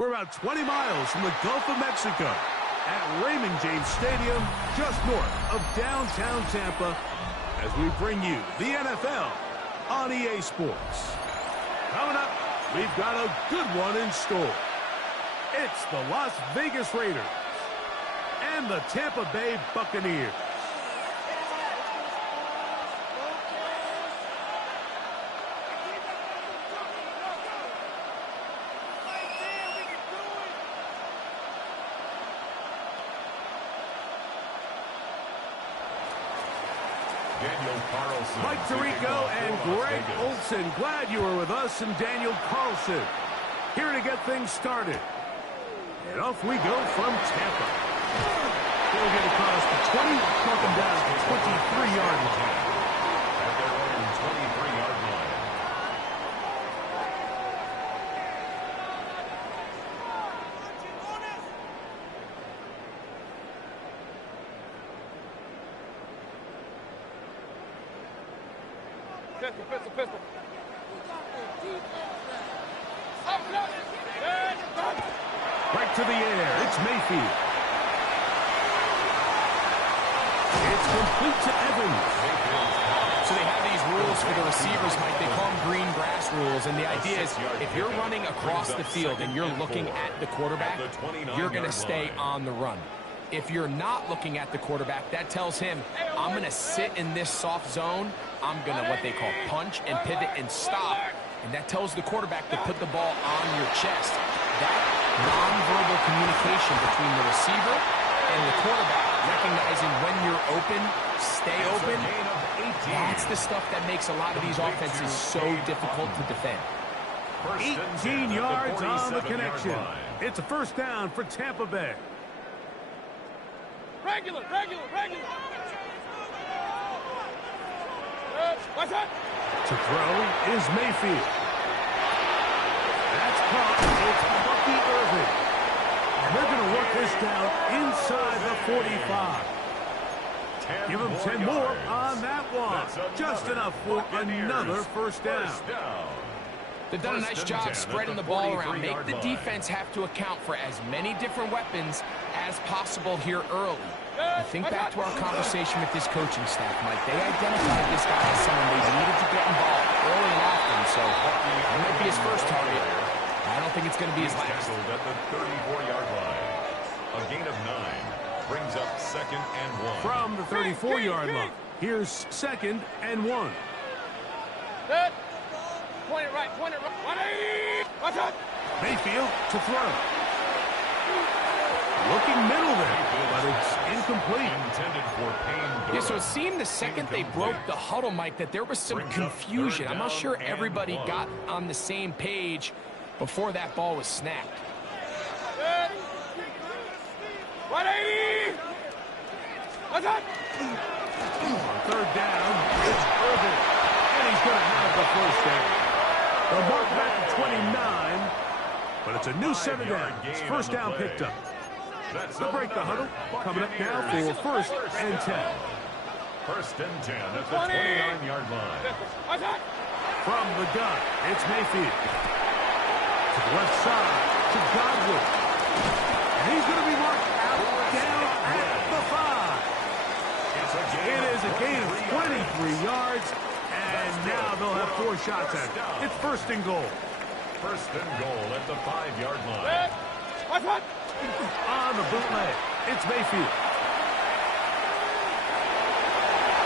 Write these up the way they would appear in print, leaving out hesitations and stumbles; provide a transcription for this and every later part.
We're about 20 miles from the Gulf of Mexico at Raymond James Stadium, just north of downtown Tampa, as we bring you the NFL on EA Sports. Coming up, we've got a good one in store. It's the Las Vegas Raiders and the Tampa Bay Buccaneers. Mike Tirico and Greg Olson, glad you were with us, and Daniel Carlson here to get things started. And off we go from Tampa. They'll get across the 20, knock them down to the 23-yard line. At their own 23-yard line. Pistol. Right to the air. It's Mayfield. It's complete to Evans. So they have these rules for the receivers, Mike. They call them green grass rules. And the idea is if you're running across the field and you're looking at the quarterback, you're going to stay on the run. If you're not looking at the quarterback, that tells him, I'm going to sit in this soft zone. I'm going to, what they call, punch and pivot and stop. And that tells the quarterback to put the ball on your chest. That nonverbal communication between the receiver and the quarterback, recognizing when you're open, stay open, that's the stuff that makes a lot of these offenses so difficult to defend. 18 yards on the connection. It's a first down for Tampa Bay. Regular. What's that? To throw is Mayfield. That's caught. It's Bucky Irving. And they're going to work this down inside the 45. Give them 10 more on that one. Just enough for another first down. They've done a nice job spreading the ball around. Make the defense have to account for as many different weapons as possible here early. And think back to our conversation with this coaching staff, Mike. They identified this guy as someone they needed to get involved early and often, so it might be his first target. I don't think it's going to be his last. At the 34-yard line. A gain of 9 brings up 2nd and 1. From the 34-yard line, here's 2nd and 1. Good. Point it right. 180. What's up? Mayfield to throw. Looking middle there, but it's incomplete. Intended for Payne. Yeah, so it seemed the second they broke the huddle, Mike, that there was some confusion. I'm not sure everybody got on the same page before that ball was snapped. 180. What's up? Third down, it's Irvin, and he's going to have the first down. They'll mark back to 29, but it's a new 7 down. It's first down picked up. They'll break the huddle. Coming up now for first and 10. First and 10 at the 29-yard line. From the gun, it's Mayfield. To the left side, to Godwin. And he's going to be marked out down at the 5. It is a gain of 23 yards, and now they'll have 4 shots at it. It's first and goal. First and goal at the 5-yard line. On the bootleg, it's Mayfield.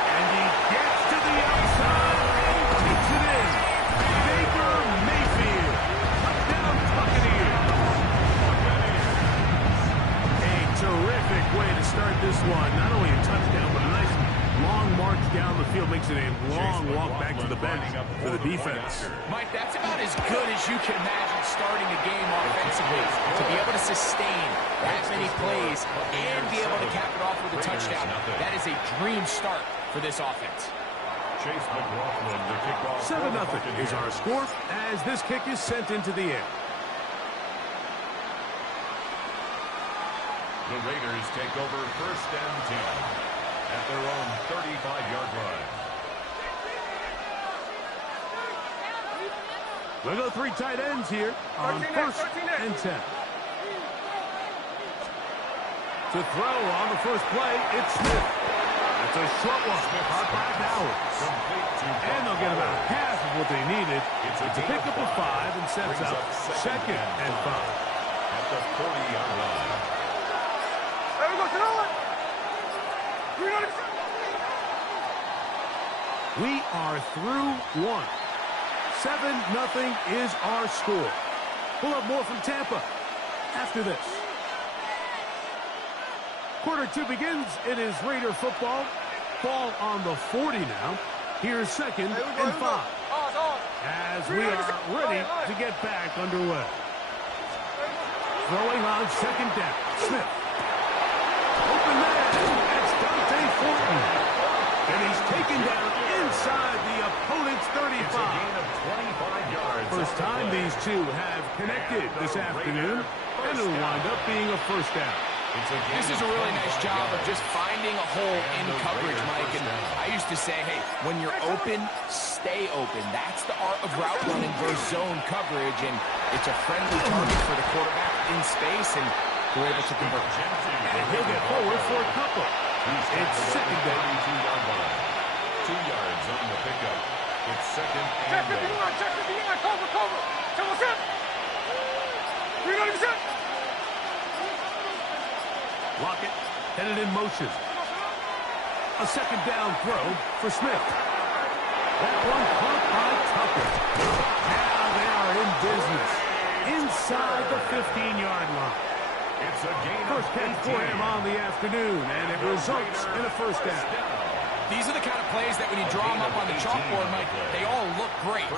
And he gets to the outside and takes it in. Baker Mayfield. Touchdown Buccaneers. A terrific way to start this one. Not only a touchdown, but a nice long march down the field. Makes it a long walk back to the bench for the defense. Mike, that's about as good as you can imagine starting a game offensively. To be able to sustain that many plays and be able to cap it off with a touchdown. That is a dream start for this offense. 7-0 is our score as this kick is sent into the air. The Raiders take over first and 10 at their own 35-yard line. We'll go 3 tight ends here on first and 10. To throw on the first play, it's Smith. That's a short one, caught by Bowers. And they'll get about half of what they needed. It's a pickup of 5 and sets up second and 5. At the 40-yard line. There we go, throw it. We are through one. 7-0 is our score. We'll have more from Tampa after this. Quarter 2 begins. It is Raider football. Ball on the 40 now. Here's second and 5. As we are ready to get back underway. Throwing on second down. Smith. Open man. That's Dante Fortin. And he's taken down inside the opponent's 35. It's a gain of 25 yards. First time these two have connected this afternoon. And it'll wind up being a first down. This is a really nice job of just finding a hole in coverage, Mike. And I used to say, hey, when you're open, stay open. That's the art of route running versus zone coverage. And it's a friendly target for the quarterback in space, and they're able to convert. And he'll get forward for a couple. It's second down. 2 yards on the pickup. It's second and Check 51, check 51, cover. Tell us it. 390%. Lockett headed in motion. A second down throw for Smith. That one caught by Tucker. Now they are in business. Inside the 15-yard line. it's a gain First of catch for him on the afternoon, and it results in a first down. These are the kind of plays that when you draw them up on the chalkboard, Mike, they all look great.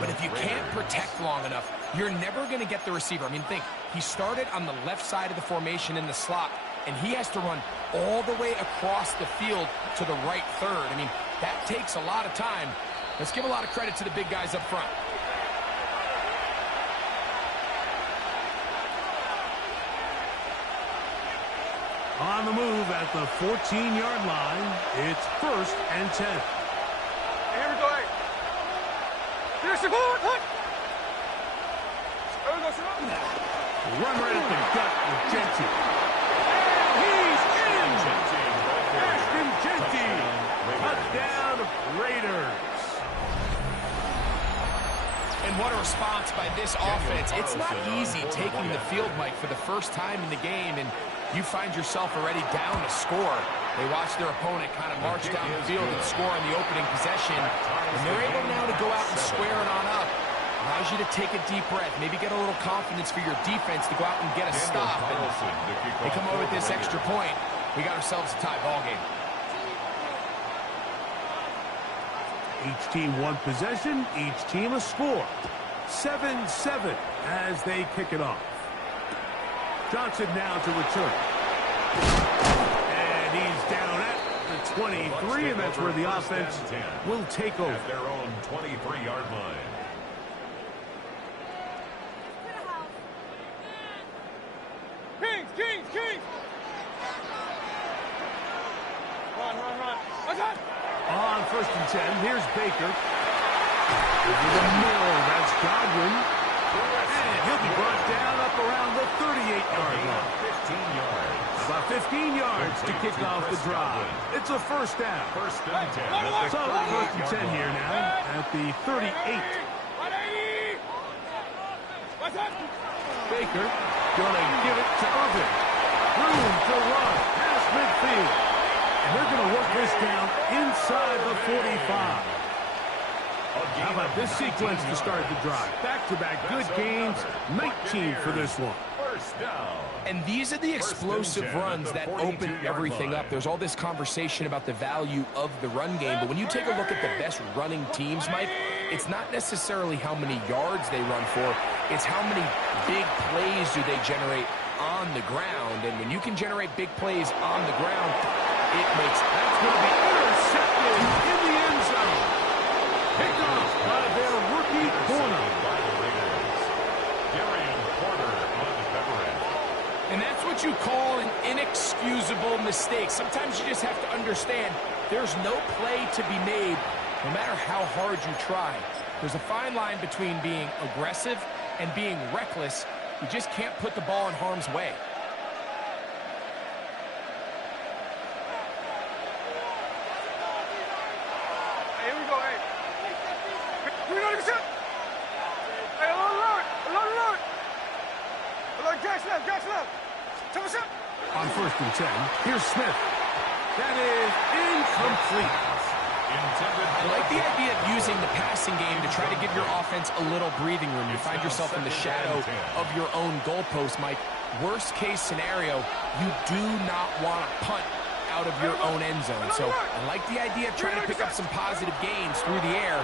But if you can't protect long enough, you're never going to get the receiver. I mean, think, he started on the left side of the formation in the slot, and he has to run all the way across the field to the right third. I mean, that takes a lot of time. Let's give a lot of credit to the big guys up front. On the move at the 14-yard line, it's first and 10. Here we go, hey. Here's the ball, hut. There we go, sir. Run right at the gut with Genty. He's in! Ashton Genty! Touchdown, Raiders. And what a response by this offense. It's not easy taking the field, Mike, for the first time in the game, and you find yourself already down a score. They watch their opponent kind of march down the field and score in the opening possession, and they're able now to go out and square it on up. Allows you to take a deep breath, maybe get a little confidence for your defense to go out and get a stop. And they come over with this extra point. We got ourselves a tie ball game. Each team one possession, each team a score. 7-7 as they kick it off. Johnson now to return. And he's down at the 23, and that's where the offense will take over. At their own 23-yard line. Kings! Run. Attack! On first and 10, here's Baker. Over the middle, that's Godwin. And he'll be brought down up around the 38-yard line. 15 yards. About 15 yards to kick off the drive. It's a first down. First and 10. So first and 10 here now at the 38. Baker gonna give it to Irvin. Room to run past midfield. And they're gonna work this down inside the 45. How about this sequence to start the drive? Back-to-back good gains, 19 for this one. First down. And these are the explosive runs that open everything up. There's all this conversation about the value of the run game, but when you take a look at the best running teams, Mike, it's not necessarily how many yards they run for, it's how many big plays do they generate on the ground. And when you can generate big plays on the ground, it makes... That's going to be intercepted in the end zone. Picked off by their rookie corner. And that's what you call an inexcusable mistake. Sometimes you just have to understand there's no play to be made no matter how hard you try. There's a fine line between being aggressive and being reckless. You just can't put the ball in harm's way. 4th and 10. Here's Smith. That is incomplete. I like the idea of using the passing game to try to give your offense a little breathing room. You find yourself in the shadow of your own goalpost, Mike. Worst case scenario, you do not want to punt out of your own end zone. So I like the idea of trying to pick up some positive gains through the air.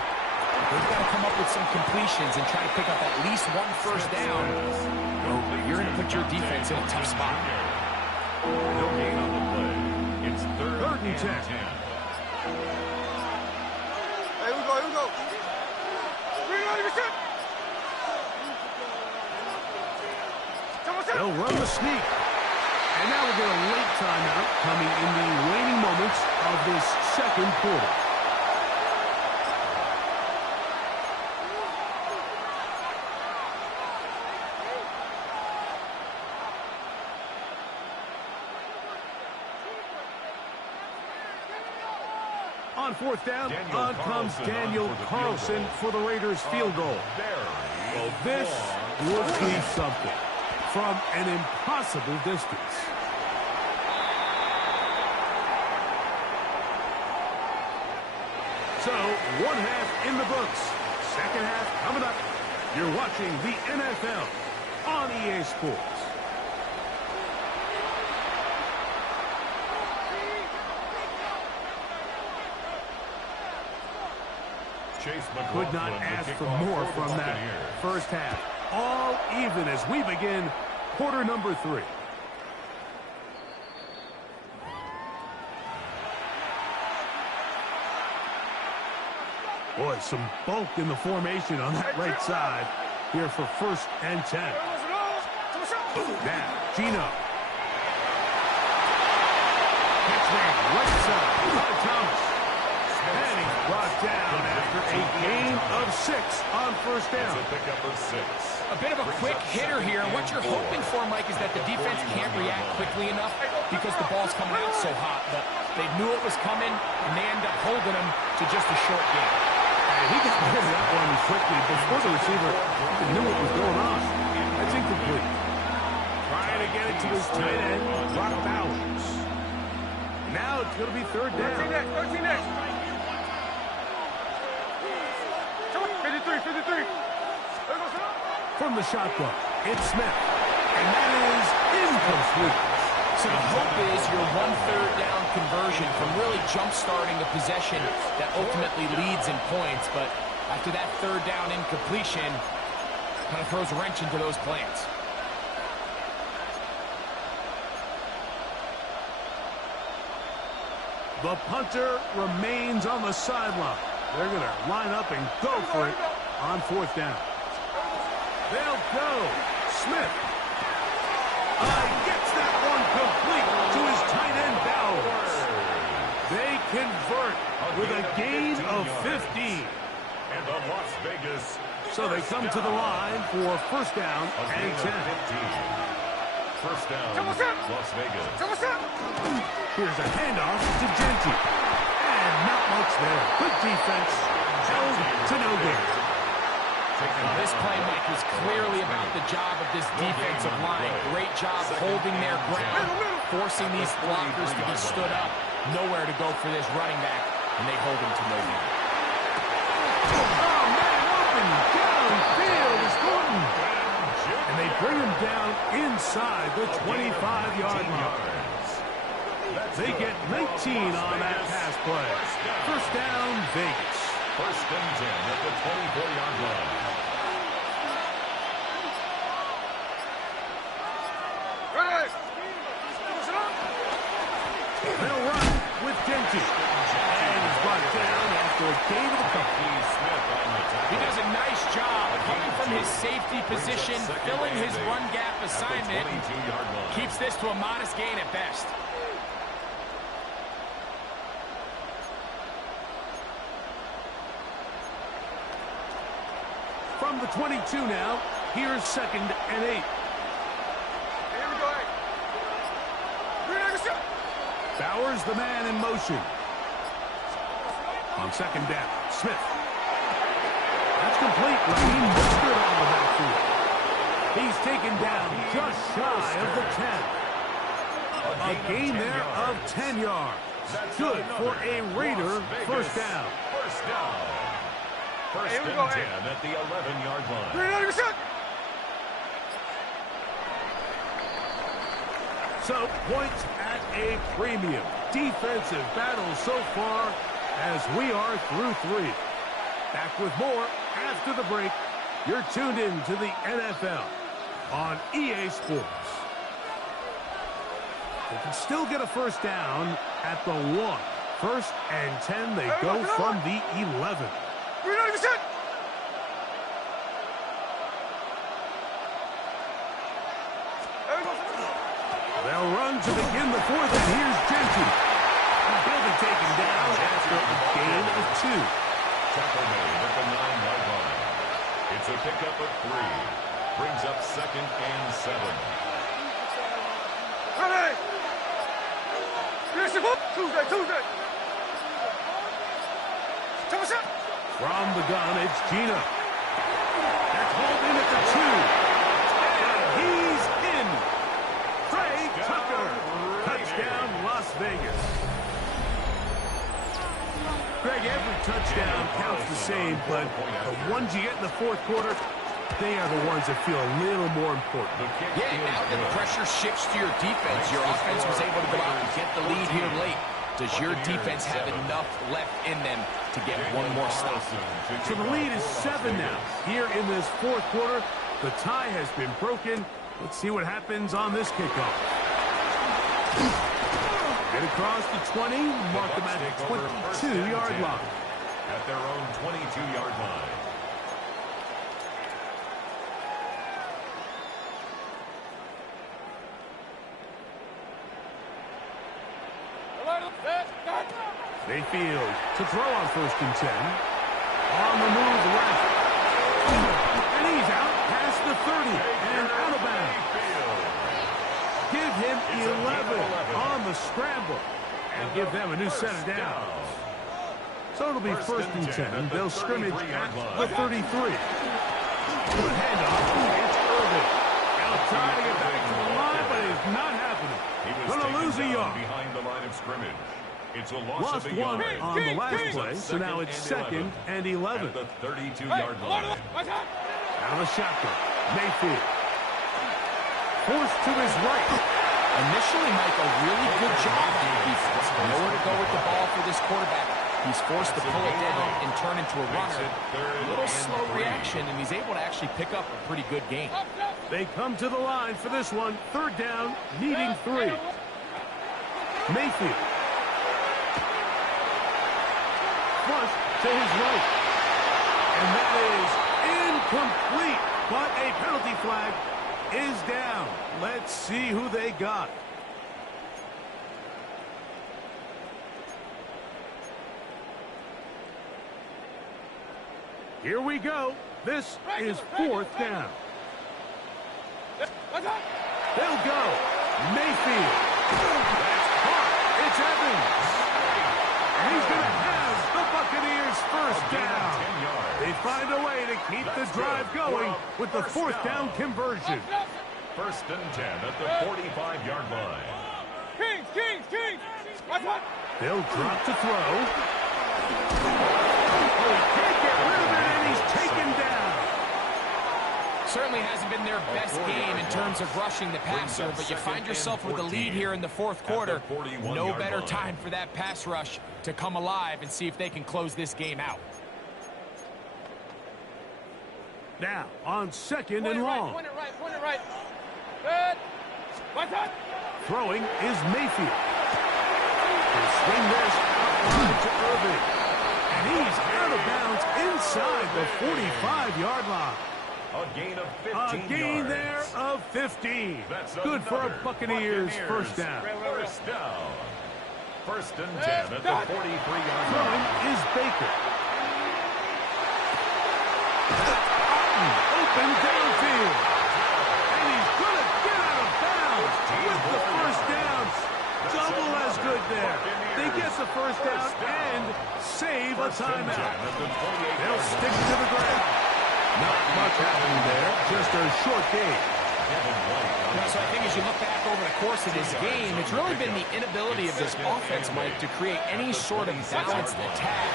They've got to come up with some completions and try to pick up at least one first down. You're going to put your defense in a tough spot. No gain on the play. It's 3rd and 10. Hey, here we go, here we go. They'll run the sneak. And now we'll get a late timeout coming in the waning moments of this 2nd quarter. On 4th down, on comes Daniel Carlson for the Raiders field goal. Well, this would be something from an impossible distance. So, 1 half in the books. 2nd half coming up. You're watching the NFL on EA Sports. Could not ask for more from that first half. All even as we begin quarter number 3. Boy, some bulk in the formation on that right side here for 1st and 10. Now, Gino. Catch man, right side, Thomas. And he's brought down after a gain of 6 on 1st down. A bit of a quick hitter here. What you're hoping for, Mike, is that the defense can't react quickly enough because the ball's coming out so hot. But they knew it was coming, and they end up holding them to just a short game. And he got rid of that one quickly before the receiver even knew what was going on. That's incomplete. Trying to get it to his tight end, Brock Bowers. Now it's going to be 3rd down. 13 next. 53. From the shotgun, it's Smith. And that is incomplete. So the hope is your 1/3 down conversion from really jump-starting a possession that ultimately leads in points. But after that 3rd down incompletion, kind of throws a wrench into those plans. The punter remains on the sideline. They're going to line up and go for it on 4th down. They'll go. Smith. Gets that one complete to his tight end, Bowers. They convert with a gain of 15. And the Las Vegas. So they come to the line for 1st down and 10. 1st down, Las Vegas. Here's a handoff to Genty. And not much there. Good defense. Held to no gain. Now this play, Mike, is clearly about the job of this defensive line. Great job holding their ground, forcing these blockers to be stood up. Nowhere to go for this running back, and they hold him to no gain. Oh, man, open downfield is Gordon. And they bring him down inside the 25-yard line. They get 19 on that pass play. 1st down, Vegas. 1st and 10 at the 24-yard line. They'll run with Genty. And he's brought down after a gain of a couple. He does a nice job coming from his safety position, filling his run gap assignment, and keeps this to a modest gain at best. From the 22 now, here's 2nd and 8. Bowers, the man in motion. On 2nd down, Smith. That's complete. Raheem Mostert on the backfield. He's taken down just shy of the 10. A gain there of 10 yards. Good for a Raider first down. First down. First and 10 at the 11-yard line. So, points at a premium. Defensive battle so far as we are through 3. Back with more after the break. You're tuned in to the NFL on EA Sports. They can still get a first down at the 1. First and 10, they go from the 11. They'll run to begin the 4th, and here's Gentry. He'll be taken down after a gain of 2. Tackle made at the 9-yard line. It's a pickup of 3. Brings up 2nd and 7. Ready! Tuesday! From the gun, it's Gino. That's hauled in at the 2. And he's in. Trey Tucker. Touchdown, Las Vegas. Greg, every touchdown counts the same, but the ones you get in the 4th quarter, they are the ones that feel a little more important. Yeah, now that the pressure shifts to your defense, your offense was able to go out and get the lead here late. Does your defense have enough left in them to get one more stop? So the lead is 7 now. Here in this 4th quarter, the tie has been broken. Let's see what happens on this kickoff. Get across the 20, mark them at the 22-yard line. At their own 22-yard line. Mayfield to throw on 1st and 10. On the move left. And he's out past the 30 and out of bounds. Give him 11 on the scramble and give them a new set of downs. So it'll be 1st and 10. They'll scrimmage at the 33. Good handoff. It's Irvin. Now trying to get back to the line, but it's not happening. Going to lose a yard. Behind the line of scrimmage. It's a lost of a one yard. on the last play, so now it's 2nd and 11. At the 32-yard line. Out of the shotgun. Mayfield. Forced to his right. Initially, Mike, a really good job on the defense. Nowhere to go with the ball for this quarterback. He's forced to pull it down and turn into a runner. A little slow reaction, and he's able to actually pick up a pretty good game. They come to the line for this one. 3rd down, needing 3. Mayfield. Flush to his right. And that is incomplete. But a penalty flag is down. Let's see who they got. Here we go. This is 4th down. They'll go. Mayfield. That's caught. It's Evans. And he's going to have the Buccaneers first down. They find a way to keep the drive going with the 4th down conversion. 1st and 10 at the 45-yard line. Kings. They'll drop to throw. Oh, he can't get rid of it, and he's taken down. Certainly hasn't been their best game in terms of rushing the passer, but you find yourself with the lead here in the 4th quarter. No better time for that pass rush to come alive and see if they can close this game out. Now, on 2nd and long. Point it right. Good. Throwing is Mayfield. He'll swing this outside to Irvin. And he's out of bounds inside the 45-yard line. A gain of 15 A gain yards. there of 15. Good for a Buccaneers first down. First down. 1st and 10 at the 43-yard line. Throwing is Baker. Open downfield. And he's going to get out of bounds with the first down. Double as good there. They get the first down and save a timeout. They'll stick to the ground. Not much happening there. Just a short game. So I think as you look back over the course of this game, it's really been the inability of this offense, Mike, to create any sort of balanced attack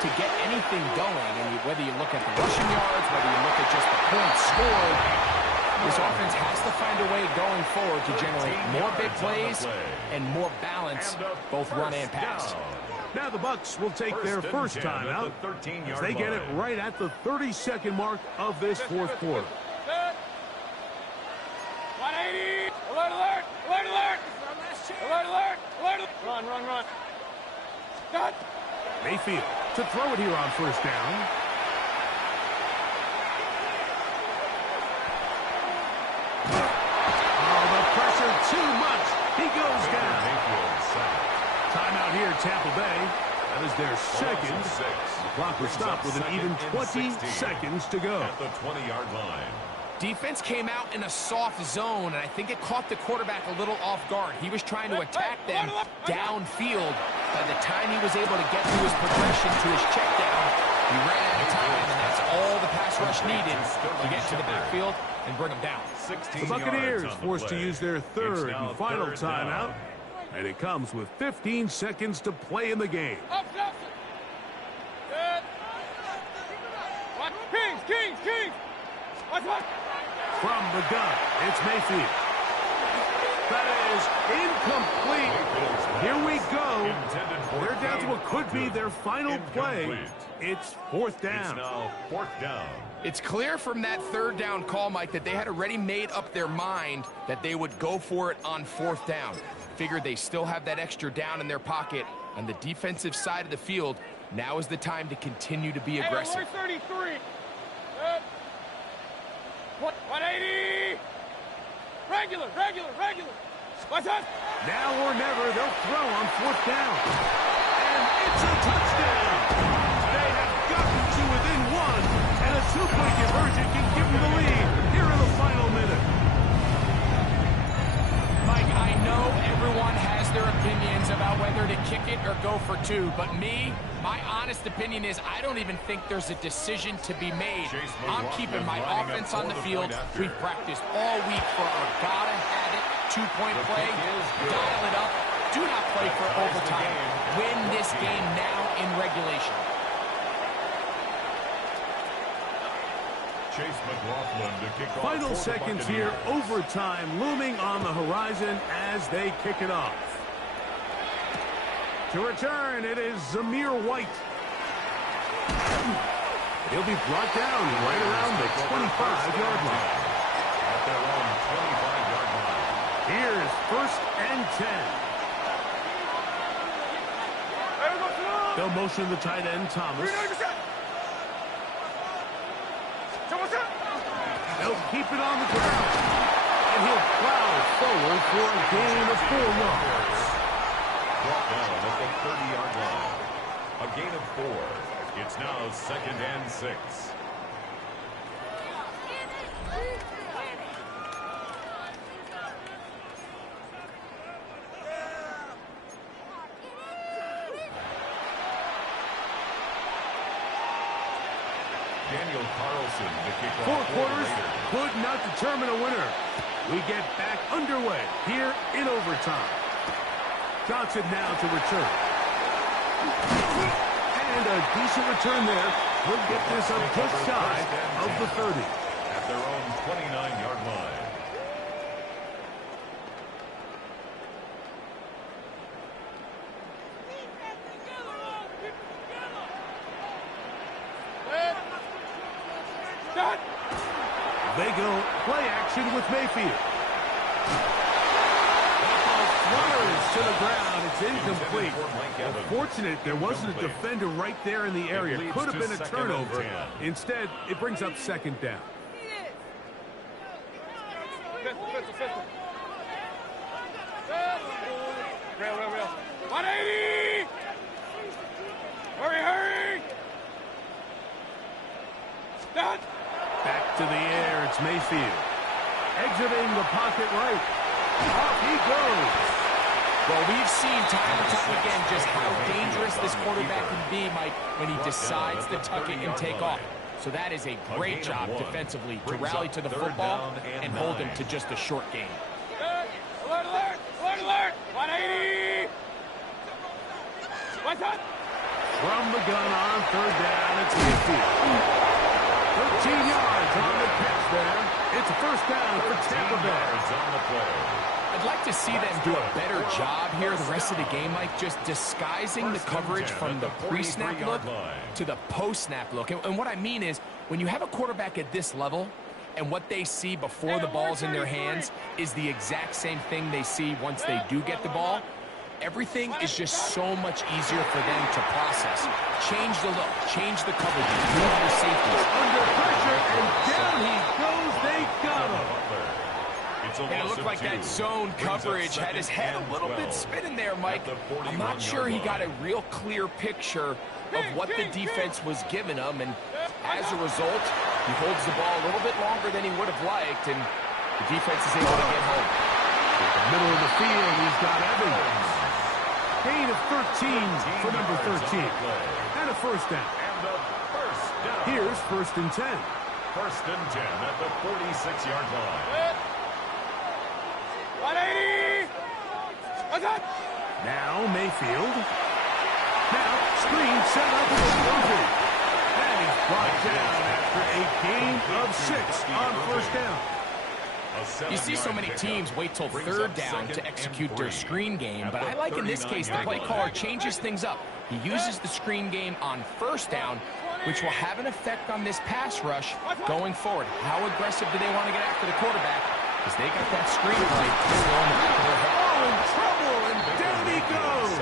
to get anything going. And whether you look at the rushing yards, whether you look at just the points scored, this offense has to find a way going forward to generate more big plays and more balance, both run and pass. Now the Bucs will take their first timeout as they get it right at the 30-second mark of this fourth quarter. 180! Alert, alert! Alert, alert! Alert, alert! Alert! Run, run, run. Cut! Mayfield to throw it here on first down. Oh, the pressure too much. He goes down. Timeout here, Tampa Bay. That is their second. The clock was stopped with an even 20 seconds to go. At the 20-yard line. Defense came out in a soft zone, and I think it caught the quarterback a little off guard. He was trying to attack them downfield. By the time he was able to get through his progression to his check down, he ran out of time, and that's all the pass rush needed to get to the backfield and bring him down. The Buccaneers forced to use their third and final timeout, and it comes with 15 seconds to play in the game. Kings, Kings, Kings! Watch, watch! From the gun, it's Mayfield. That is incomplete. Here we go. They're down to what could be their final play. It's fourth down. It's now fourth down. It's clear from that third down call, Mike, that they had already made up their mind that they would go for it on fourth down. Figured they still have that extra down in their pocket. On the defensive side of the field, now is the time to continue to be aggressive. 33. 180! Regular, regular, regular! What's that? Now or never, they'll throw on fourth down. And it's a touchdown! They have gotten to within one, and a two-point conversion can give them the lead here in the final minute. Mike, I know everyone has their opinions about whether to kick it or go for two, but my honest opinion is I don't even think there's a decision to be made. I'm keeping my offense on the field. We've practiced all week for our gotta-have-it two-point play. Dial it up. Do not play for overtime. Win this game now in regulation. Chase McLaughlin to kick off. Final seconds here, overtime looming on the horizon as they kick it off. To return, it is Zamir White. He'll be brought down right around the 25-yard line. At their own 25-yard line. Here's first and 10. They'll motion the tight end, Thomas. They'll keep it on the ground. And he'll plow forward for a gain of 4 yards. Brought down at the 30-yard line. A gain of 4. It's now second and 6. Daniel Carlson to kick off. 4 quarters could not determine a winner. We get back underway here in overtime. Johnson now to return. And a decent return there. We'll get this up just shy of the 30. At their own 29-yard line. They go play action with Mayfield. Flutters to the ground. It's incomplete. Fortunate there wasn't a defender right there in the area. Could have been a turnover. Instead, it brings up second down. Rail. 180! Hurry, hurry! Done! Back to the air, it's Mayfield. Exiting the pocket right. Off he goes. Well, we've seen time and time again just how dangerous this quarterback can be, Mike, when he decides to tuck it and take off. So that is a great job defensively to rally to the football and hold him to just a short gain. Alert, alert! Alert, alert! 180! What's up? From the gun on third down, it's midfield. 13 yards on the catch there. It's a first down for Tampa Bay. On the play. I'd like to see them do a better job here the rest of the game, Mike, just disguising the coverage from the pre-snap look to the post-snap look. And what I mean is, when you have a quarterback at this level, and what they see before the ball's in their hands is the exact same thing they see once they do get the ball, everything is just so much easier for them to process. Change the look, change the coverage, move your safeties. Under pressure, and down he goes. They got him. And it looked like that zone coverage had his head a little bit spinning there, Mike. I'm not sure he got a real clear picture of what the defense was giving him, and as a result, he holds the ball a little bit longer than he would have liked, and the defense is able to get home. In the middle of the field, he's got Evans. Gain of 13 for number 13. And a first down. Here's first and 10. First and 10 at the 46-yard line. 180! What's up? Now Mayfield. Now screen set up with Murphy. And he's brought down after a gain of 6 on first down. You see so many teams wait till third down to execute their screen game, but I like in this case the play caller changes things up. He uses the screen game on first down, which will have an effect on this pass rush going forward. How aggressive do they want to get after the quarterback? Because they got that screen play still in the back of their head. Oh, in trouble, and down he goes.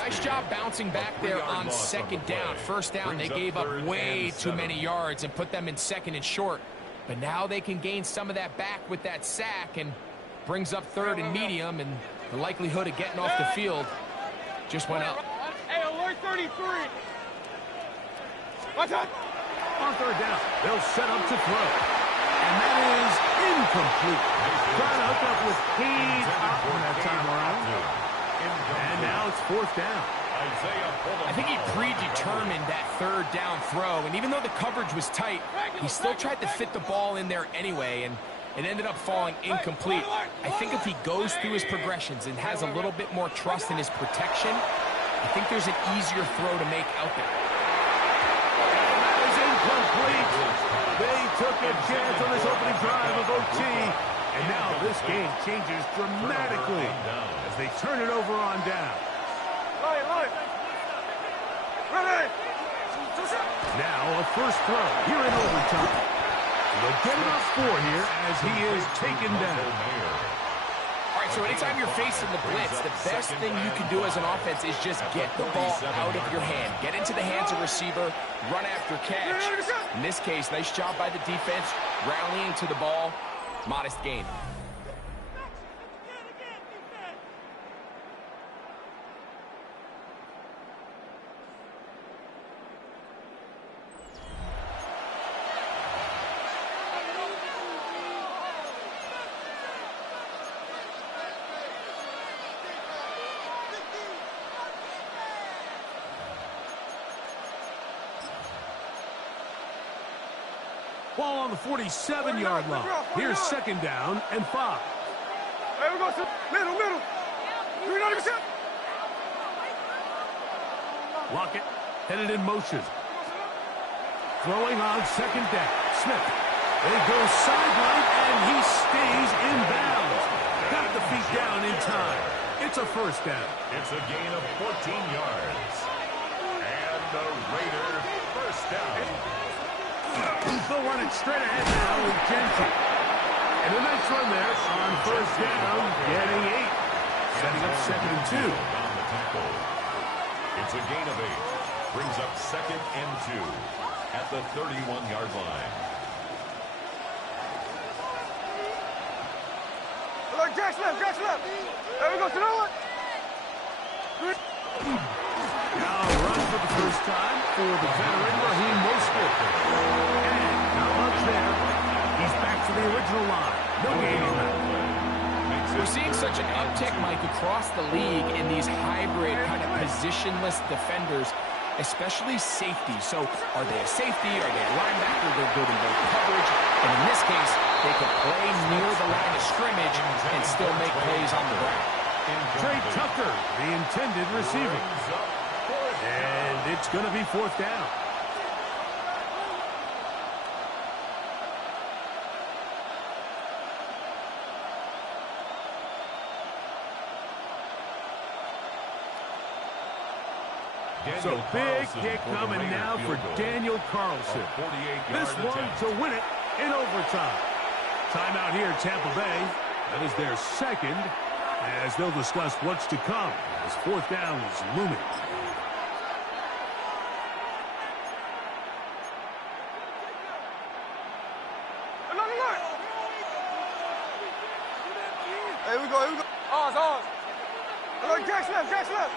Nice job bouncing back there on second down. First down, they gave up way too many yards and put them in second and short. But now they can gain some of that back with that sack and brings up third and medium, and the likelihood of getting off the field just went up. Hey, alert 33! What's up? On third down, they'll set up to throw. And that is incomplete. Trying to hook up with Cade Otton that time around. And now it's fourth down. I think he predetermined that third down throw, and even though the coverage was tight, he still tried to fit the ball in there anyway, and it ended up falling incomplete. I think if he goes through his progressions and has a little bit more trust in his protection, I think there's an easier throw to make out there. And that is incomplete. They took a chance on this opening drive of OT, and now this game changes dramatically as they turn it over on down. Now a first throw here in overtime. They'll get about 4 here as he is taken down. All right, so anytime you're facing the blitz, the best thing you can do as an offense is just get the ball out of your hand. Get into the hands of receiver, run after catch. In this case, nice job by the defense, rallying to the ball, modest gain. Ball on the 47-yard line. Here's second down and 5. Hey, we go to middle. 390%. Lockett headed in motion. Throwing on second down. Smith. They go sideline, and he stays in bounds. Got the feet down in time. It's a first down. It's a gain of 14 yards. And the Raiders first down. They'll run it straight ahead now with Jensen. And a nice run there on first down, getting 8. Setting up 2nd and 2. On the tackle. It's a gain of 8. Brings up 2nd and 2 at the 31-yard line. Look, Jackson left. There we go, to one. Now a run for the first time for the veteran Raheem Mostert. And not much there. He's back to the original line. No gain on that. We're seeing such an uptick, Mike, across the league in these hybrid kind of positionless defenders. especially safety. So are they a safety? Are they a linebacker? They're good in both coverage. And in this case, they can play near the line of scrimmage and still make plays on the ground. Trey Tucker, the intended receiver. And it's going to be 4th down. So big kick coming now for Daniel Carlson. This one to win it in overtime. Timeout here, Tampa Bay. That is their second, as they'll discuss what's to come as 4th down is looming. Here we go. Ours. Look, Jackson left.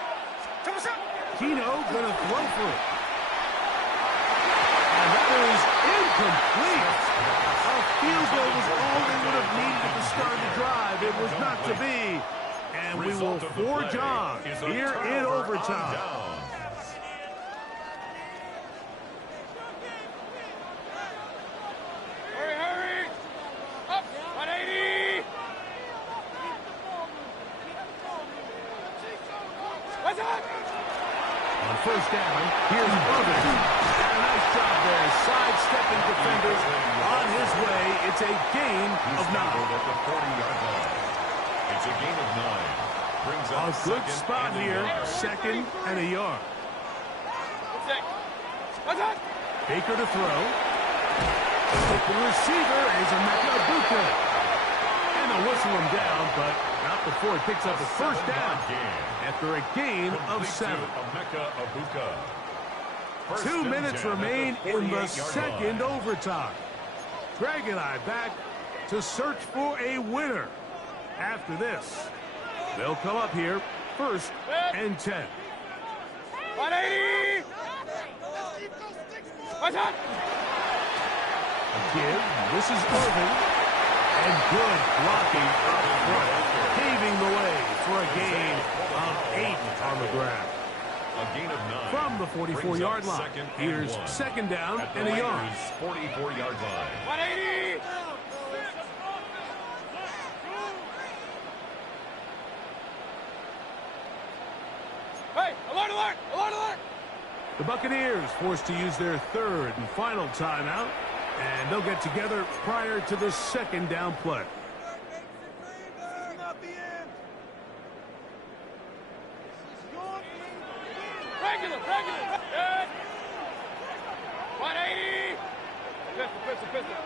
Keno gonna throw for it. And that is incomplete. A field goal was all they would have needed at the start of the drive. It was not to be. And we will forge on here in overtime. Hurry. Up. 180. What's up? On 1st down, here's Irvin. And a nice job there, sidestepping defenders on his way. It's a gain of 9. At the 40-yard line. It's a gain of 9. Brings up A good spot here, 2nd and a yard. What's up? Baker to throw. Open receiver is Emeka. And they'll whistle him down, but not before it picks up a 1st down after a gain of 7. 2 minutes remain in the 2nd overtime. Greg and I back to search for a winner. After this, they'll come up here 1st and 10. 180. What's up? Again, this is Irvin. And good blocking up front, paving the way for a gain of 8 on the ground. A gain of 9. From the 44-yard line, here's 2nd down and a yard. 44-yard line. 180. Hey, alert! The Buccaneers forced to use their 3rd and final timeout, and they'll get together prior to the 2nd down play. Regular. 180. Pistol.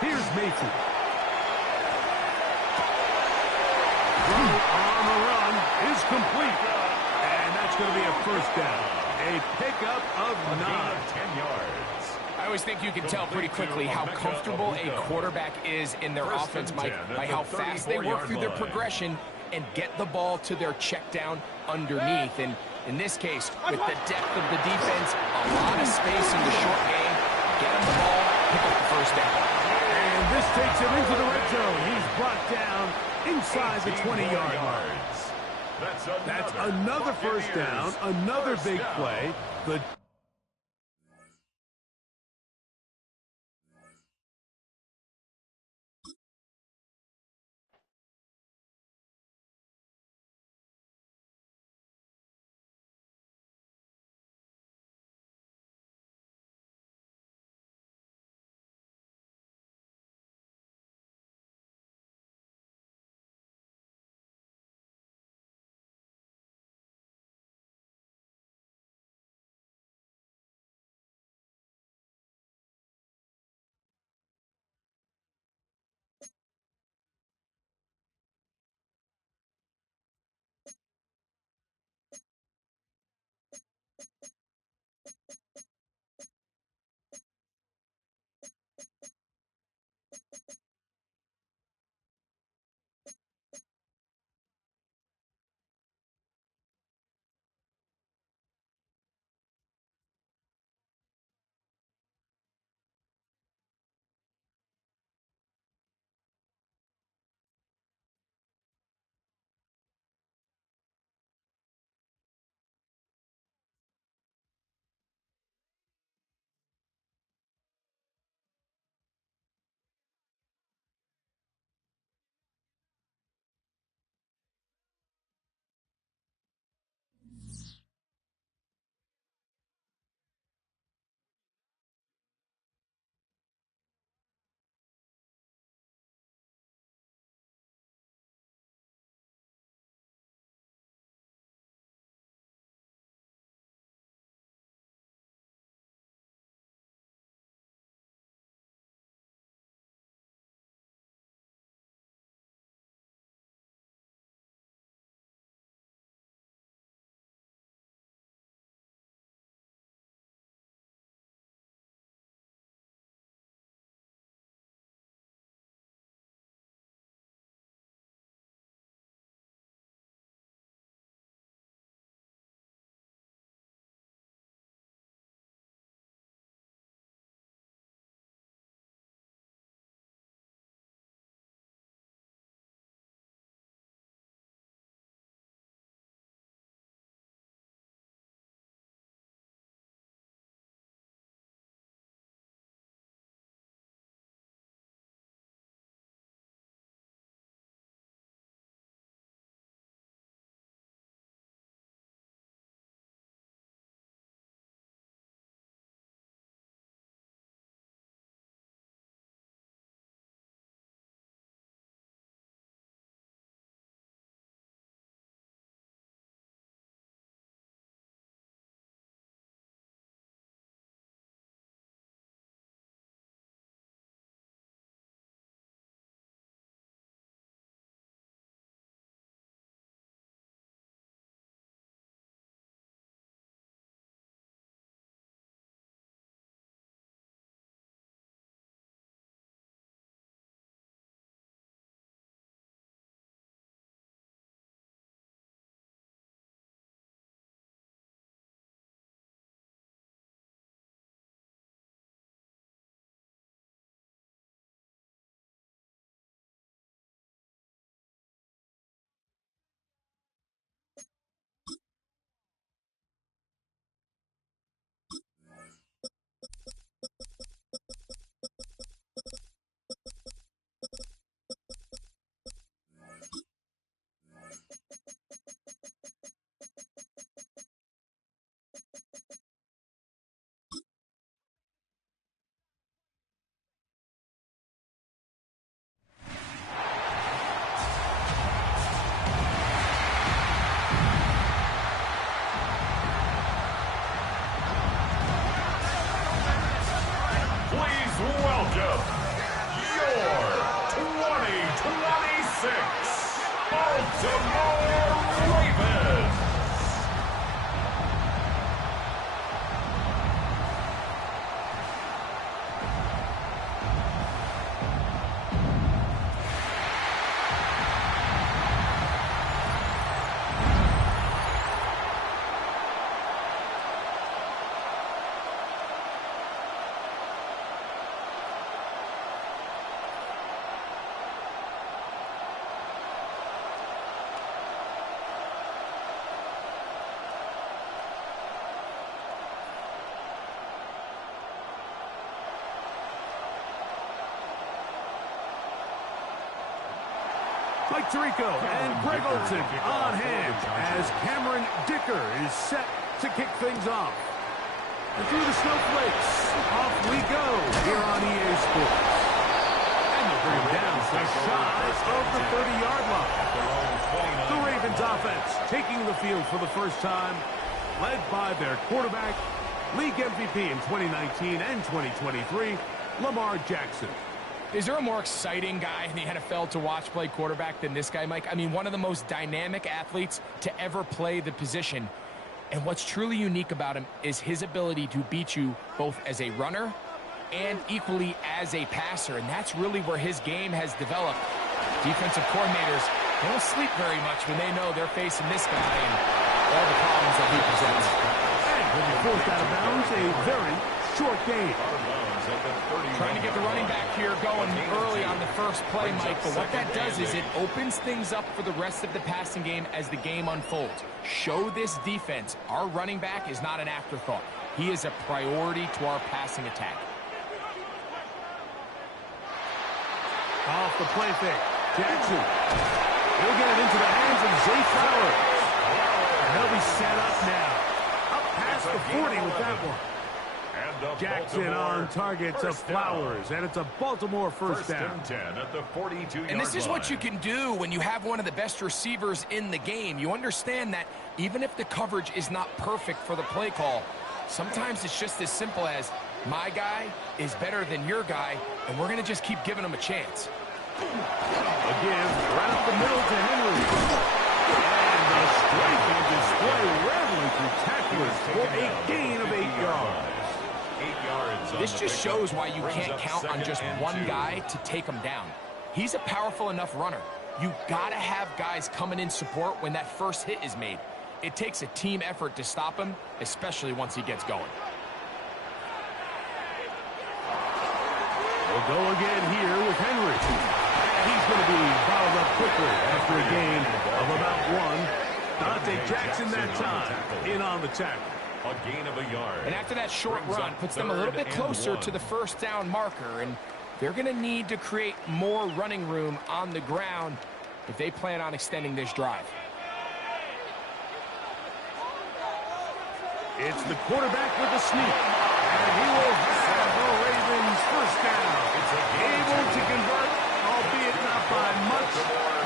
Here's Mason. Throw on the run is complete. And that's going to be a 1st down. A pickup of 9. 10 yards. I always think you can tell pretty quickly how comfortable a quarterback is in their offense, Mike, by how fast they work through their progression and get the ball to their check down underneath. And in this case, with the depth of the defense, a lot of space in the short game, get him the ball, pick up the 1st down. And this takes him into the red zone. He's brought down inside the 20-yard line. That's another 1st down, another big play. The up your 2026 Baltimore Ravens. Mike Tirico and Greg Olsen on hand as Cameron Dicker is set to kick things off. And through the snowflakes, off we go here on EA Sports. And they'll bring him down just shy of the 30-yard line. The Ravens offense taking the field for the first time, led by their quarterback, league MVP in 2019 and 2023, Lamar Jackson. Is there a more exciting guy in the NFL to watch play quarterback than this guy, Mike? I mean, one of the most dynamic athletes to ever play the position. And what's truly unique about him is his ability to beat you both as a runner and equally as a passer. And that's really where his game has developed. Defensive coordinators, they don't sleep very much when they know they're facing this guy and all the problems that he presents. And when you forced out of bounds, a very short game. Trying to get the running back here going early on the first play, Mike. But what that does is it opens things up for the rest of the passing game as the game unfolds. Show this defense our running back is not an afterthought. He is a priority to our passing attack. Off the play fake. Jackson. He'll get it into the hands of Zay Flowers. And he'll be set up now. Up past the 40 with that one. Jackson on target to Flowers, and it's a Baltimore first down. 10 at the 42-yard And this is what you line. can do when you have one of the best receivers in the game. You understand that even if the coverage is not perfect for the play call, sometimes it's just as simple as my guy is better than your guy, and we're going to just keep giving him a chance. Again, right up the middle to Henry. And the striking display rattling through tacklers for a gain of 8 yards. This just shows why you can't count on just one guy to take him down. He's a powerful enough runner. You gotta have guys coming in support when that first hit is made. It takes a team effort to stop him, especially once he gets going. We'll go again here with Henry. And he's going to be fouled up quickly after a gain of about 1. Dante Jackson that time in on the tackle. A gain of a yard. And after that short run, puts them a little bit closer to the first down marker. And they're going to need to create more running room on the ground if they plan on extending this drive. It's the quarterback with the sneak. And he will have the Ravens first down. Able to convert, albeit not by much.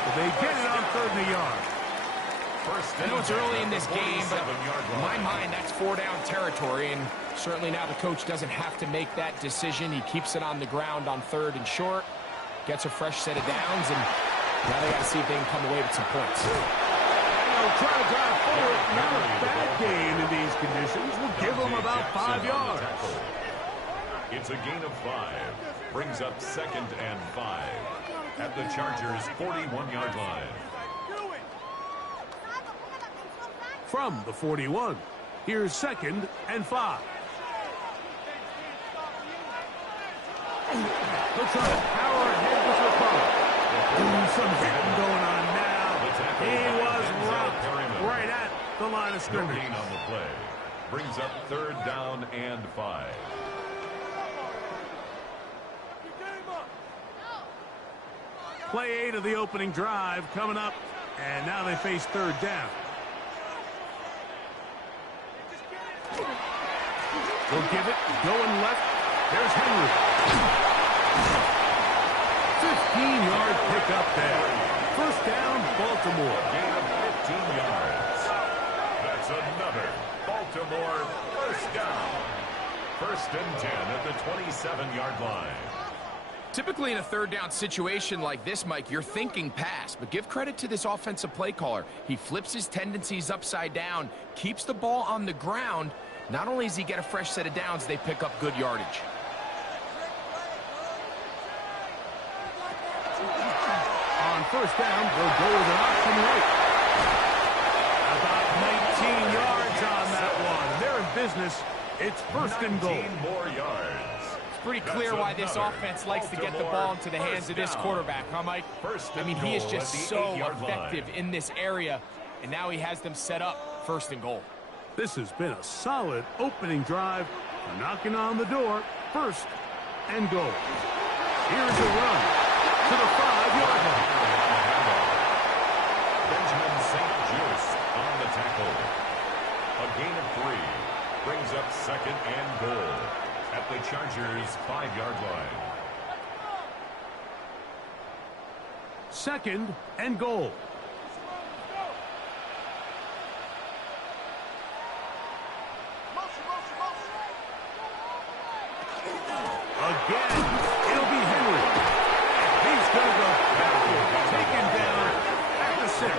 But they get it on 3rd and a yard. I know it's early in this game, but in my mind, that's 4-down territory, and certainly now the coach doesn't have to make that decision. He keeps it on the ground on 3rd and short, gets a fresh set of downs, and now they got to see if they can come away with some points. They'll try to drive forward. Not a bad gain in these conditions. We'll give them about 5 yards. It's a gain of 5. Brings up 2nd and 5 at the Chargers' 41-yard line. From the 41, here's 2nd and 5. They'll try to power ahead with Rapala. Some hitting going on now. He was rocked right at the line of scrimmage. No gain on the play. Brings up 3rd down and 5. Play 8 of the opening drive coming up, and now they face 3rd down. They'll give it, going left. There's Henry. 15-yard pickup there. First down, Baltimore. Gain of 15 yards. That's another Baltimore first down. 1st and 10 at the 27-yard line. Typically in a third down situation like this, Mike, you're thinking pass, but give credit to this offensive play caller. He flips his tendencies upside down, keeps the ball on the ground. Not only does he get a fresh set of downs, they pick up good yardage. On first down, they'll go with an option right. About 19 yards on that one. They're in business. It's first and goal. 19 more yards. Pretty clear why this offense likes to get the ball into the hands of this quarterback, huh, Mike? I mean, he is just so effective in this area, and now he has them set up first and goal. This has been a solid opening drive. Knocking on the door, first and goal. Here's a run to the 5-yard line. Benjamin St. Just on the tackle. A gain of 3 brings up second and goal at the Chargers' 5-yard line. Second and goal. Again, it'll be Henry. He's going to go back, taken down at the 6.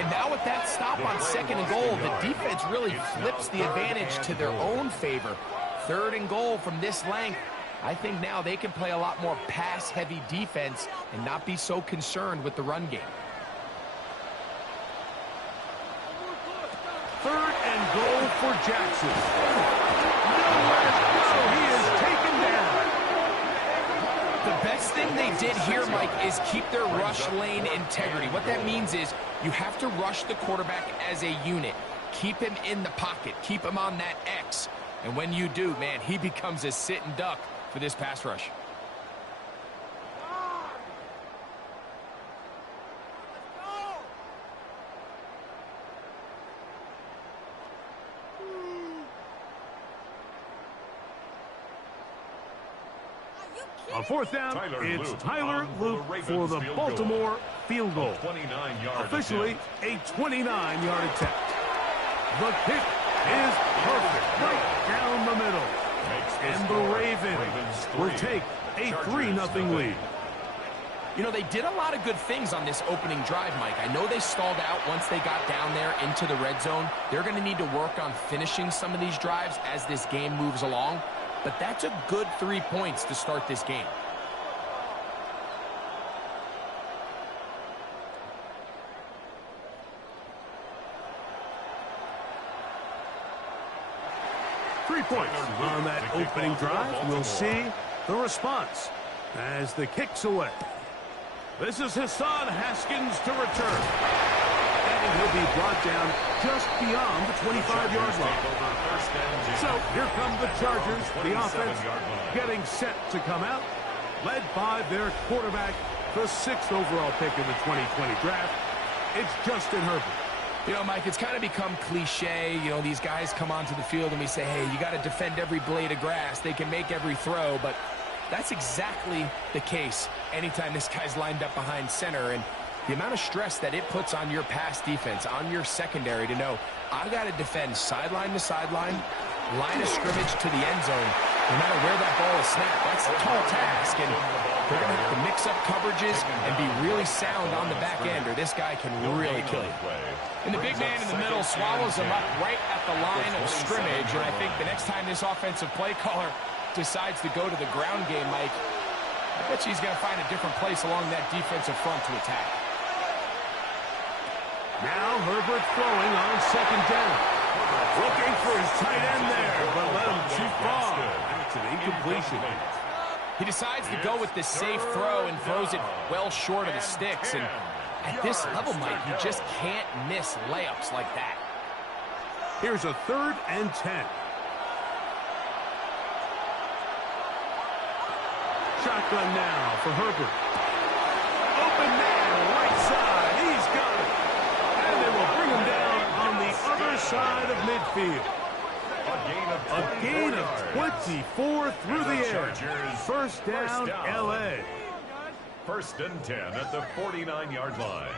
And now with that stop on second and goal, the defense really flips the advantage to their own favor. Third and goal from this length. I think now they can play a lot more pass-heavy defense and not be so concerned with the run game. Third and goal for Jackson. Nowhere to go. He is taken down. The best thing they did here, Mike, is keep their rush lane integrity. What that means is you have to rush the quarterback as a unit. Keep him in the pocket. Keep him on that X. And when you do, man, he becomes a sitting duck for this pass rush. On fourth down, it's Tyler Luke for the Baltimore field goal. Officially a 29-yard attempt. The kick is perfect, right down the middle. And the Ravens will take a 3-0 lead. You know, they did a lot of good things on this opening drive, Mike. I know they stalled out once they got down there into the red zone. They're going to need to work on finishing some of these drives as this game moves along. But that's a good 3 points to start this game. Points on that opening drive. We'll see the response as the kick's away. This is Hassan Haskins to return. And he'll be brought down just beyond the 25-yard line. So here come the Chargers, the offense getting set to come out, led by their quarterback, the 6th overall pick in the 2020 draft. It's Justin Herbert. You know, Mike, it's kind of become cliche. You know, these guys come onto the field and we say, hey, you got to defend every blade of grass. They can make every throw, but that's exactly the case anytime this guy's lined up behind center. And the amount of stress that it puts on your pass defense, on your secondary to know, I've got to defend sideline to sideline, line of scrimmage to the end zone, no matter where that ball is snapped. That's a tall task, and they're going to have to mix up coverages and be really sound on the back end, or this guy can really kill you. And the big man in the middle swallows him up right at the line of scrimmage, and I think the next time this offensive play caller decides to go to the ground game, Mike, I bet you he's going to find a different place along that defensive front to attack. Now Herbert throwing on second down. Looking for his tight end there, but let him too far. It's an incompletion. He decides to go with this safe throw and throws it well short of the sticks. And at this level, Mike, you just can't miss layups like that. Here's a 3rd and 10. Shotgun now for Herbert. Open man, right side. He's got it. And they will bring him down on the other side of midfield. A gain of 24 through the air. First down, L.A. First and 10 at the 49-yard line.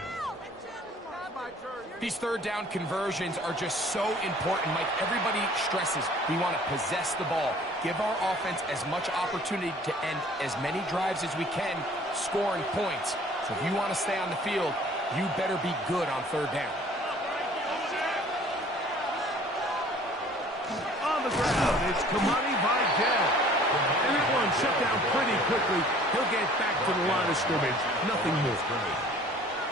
These third down conversions are just so important, Mike. Everybody stresses we want to possess the ball, give our offense as much opportunity to end as many drives as we can, scoring points. So if you want to stay on the field, you better be good on third down. On the ground, it's Kamani Vidal. And that one shut down pretty quickly. He'll get back to the line of scrimmage. Nothing more.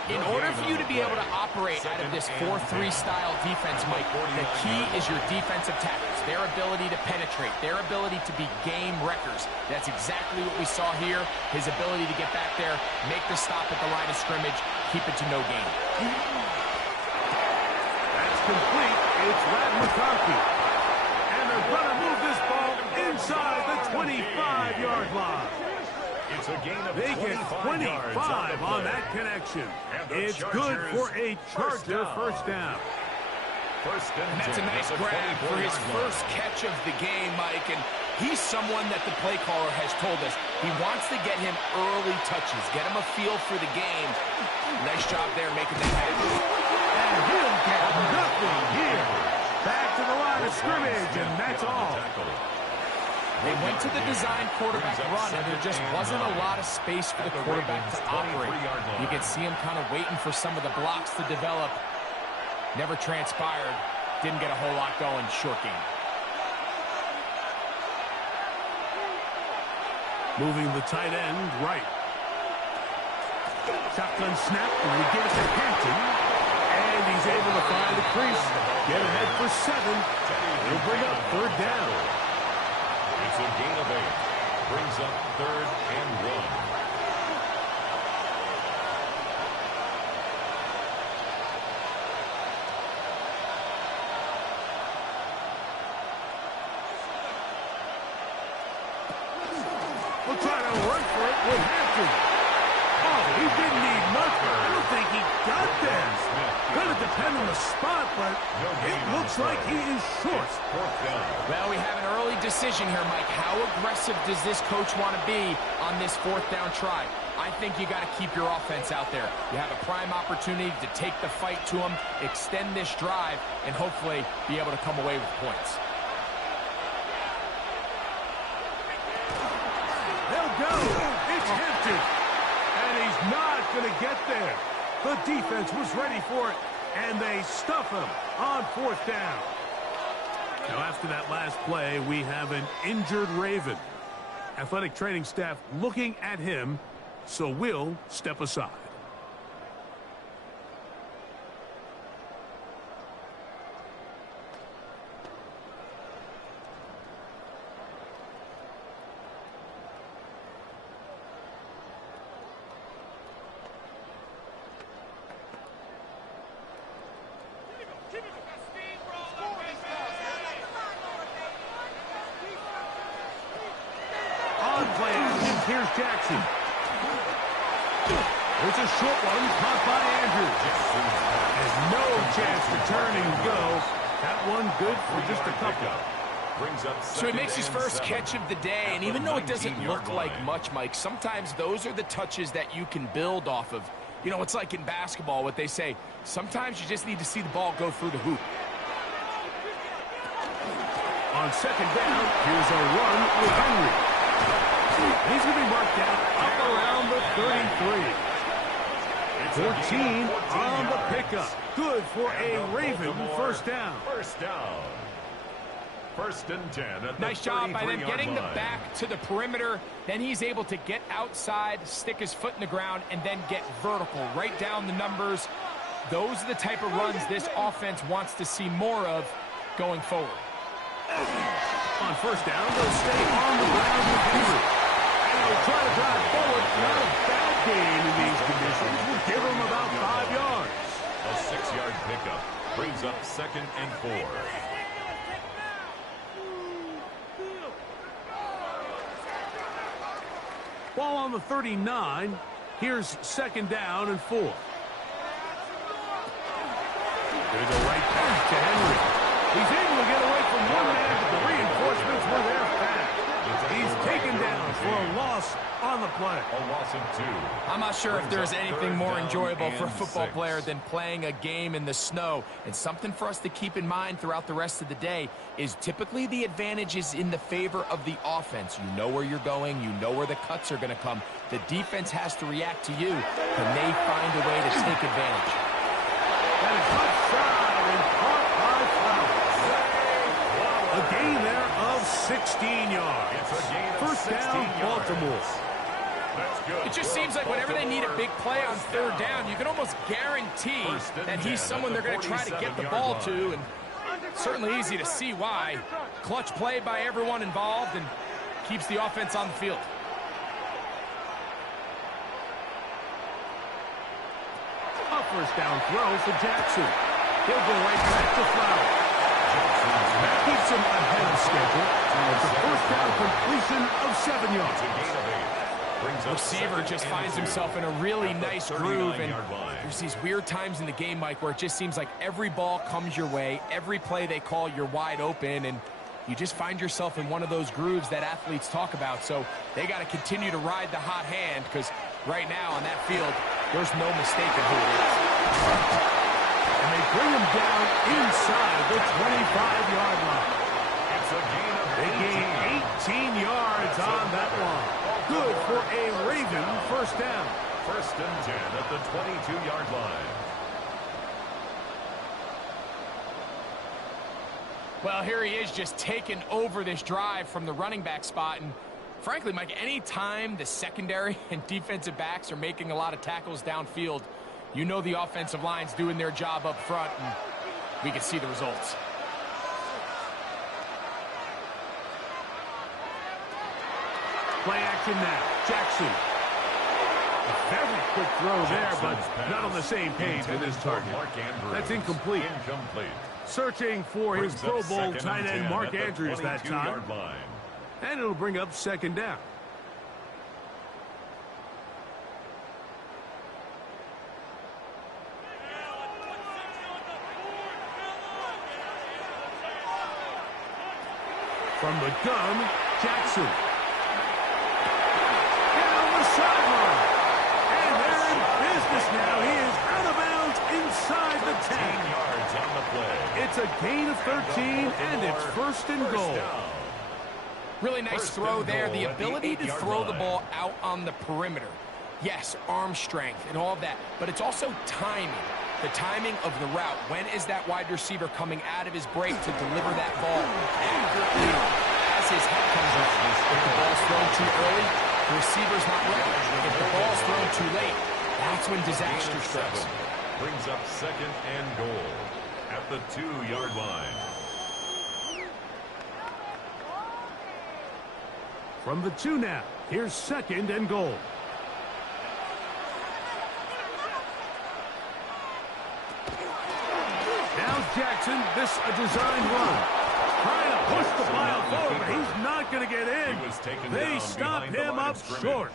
In order for you to be able to operate out of this 4-3 style defense, Mike, the key is your defensive tackles, their ability to penetrate, their ability to be game wreckers. That's exactly what we saw here. His ability to get back there, make the stop at the line of scrimmage, keep it to no gain. That's complete. It's Rad McConkey. And they're going to move this ball inside the 25-yard line. It's a gain of They get 25 on that connection. It's good for a Charger first down. And that's a nice grab for his first catch of the game, Mike. And he's someone that the play caller has told us he wants to get him early touches, get him a feel for the game. Nice job there making that happen. And he'll get nothing here. Back to the line of scrimmage, and that's all. They went to the design quarterback run, and there just wasn't a lot of space for the quarterback to operate. You could see him kind of waiting for some of the blocks to develop. Never transpired. Didn't get a whole lot going. Short game. Moving the tight end right. Shotgun snap, and we give it to Hampton. And he's able to find the crease. Get ahead for 7. He'll bring up third down. It's a gain of 8. Brings up 3rd and 1. We'll try to work for it with Hampton. Oh, he didn't need much. I don't think he got there. Going to depend on the spot, but it looks like he is short. Well, we have an early decision here, Mike. How aggressive does this coach want to be on this 4th down try? I think you got to keep your offense out there. You have a prime opportunity to take the fight to him, extend this drive, and hopefully be able to come away with points. They'll go. It's Hampton. And he's not going to get there. The defense was ready for it, and they stuff him on 4th down. Now, after that last play, we have an injured Raven. Athletic training staff looking at him, so we'll step aside. Here's Jackson. There's a short one caught by Andrews. There's no chance to turn and go. That one good for just a couple. So he makes his first catch of the day, and even though it doesn't look like much, Mike, sometimes those are the touches that you can build off of. You know, it's like in basketball, what they say, sometimes you just need to see the ball go through the hoop. On 2nd down, here's a run with Henry. He's going to be marked down up around the 33. 14 on the pickup. Good for a Raven first down. First down. 1st and 10 at the nice job by them getting the line. back to the perimeter. Then he's able to get outside, stick his foot in the ground, and then get vertical. Right down the numbers. Those are the type of runs this offense wants to see more of going forward. On 1st down, they'll stay on the ground with Henry. And they'll try to drive forward. Not a bad gain in these conditions. We'll give them about 5 yards. A 6-yard pickup brings up 2nd and 4. Ball on the 39. Here's 2nd down and 4. There's a right pass to Henry. He's able to get away from one man, but the reinforcements were there fast. He's taken down for a loss on the play. A loss of 2. I'm not sure if there's anything more enjoyable for a football 6. player than playing a game in the snow. And something for us to keep in mind throughout the rest of the day is typically the advantage is in the favor of the offense. You know where you're going. You know where the cuts are going to come. The defense has to react to you. Can they find a way to take advantage? And it's outside and caught by Flowers. A gain there of 16 yards. It's a gain of First 16 down, yards. Baltimore. That's good. It just seems like whenever they need a big play on third down, you can almost guarantee that he's someone they're going to try to get the ball to, and certainly easy to see why. Clutch play by everyone involved and keeps the offense on the field. A first down throw for Jackson. He'll go right back to Flowers. That keeps him ahead of schedule. It's a first down completion of 7 yards. Receiver just finds himself in a really nice groove, and there's these weird times in the game, Mike, where it just seems like every ball comes your way, every play they call, you're wide open, and you just find yourself in one of those grooves that athletes talk about. So they got to continue to ride the hot hand, because right now on that field, there's no mistaking who it is. And they bring him down inside the 25-yard line. It's a gain of 18. They gain 18 yards on that one. Good for a Raven first down. First and 10 at the 22-yard line. Well, here he is just taking over this drive from the running back spot. And frankly, Mike, any time the secondary and defensive backs are making a lot of tackles downfield, you know the offensive line's doing their job up front, and we can see the results. Play action now. Jackson. A very quick throw there, but not on the same page with his target. That's incomplete. Searching for his Pro Bowl tight end Mark Andrews that time. And it'll bring up second down. From the gun, Jackson. Sideline. And they're in business now. He is out of bounds inside the 10. 10 yards on the play. It's a gain of 13, and it's first and goal. Really nice throw there. The ability to throw the ball out on the perimeter. Yes, arm strength and all of that, but it's also timing. The timing of the route. When is that wide receiver coming out of his break to deliver that ball accurately as his head comes up? If the ball's thrown too early, the receiver's not ready. If the ball's thrown too late, that's when disaster strikes. Brings up second and goal at the 2-yard line. From the 2 now, here's second and goal. Now Jackson, this a design run. Trying to push the pile forward, but he's not going to get in. They stop him up short.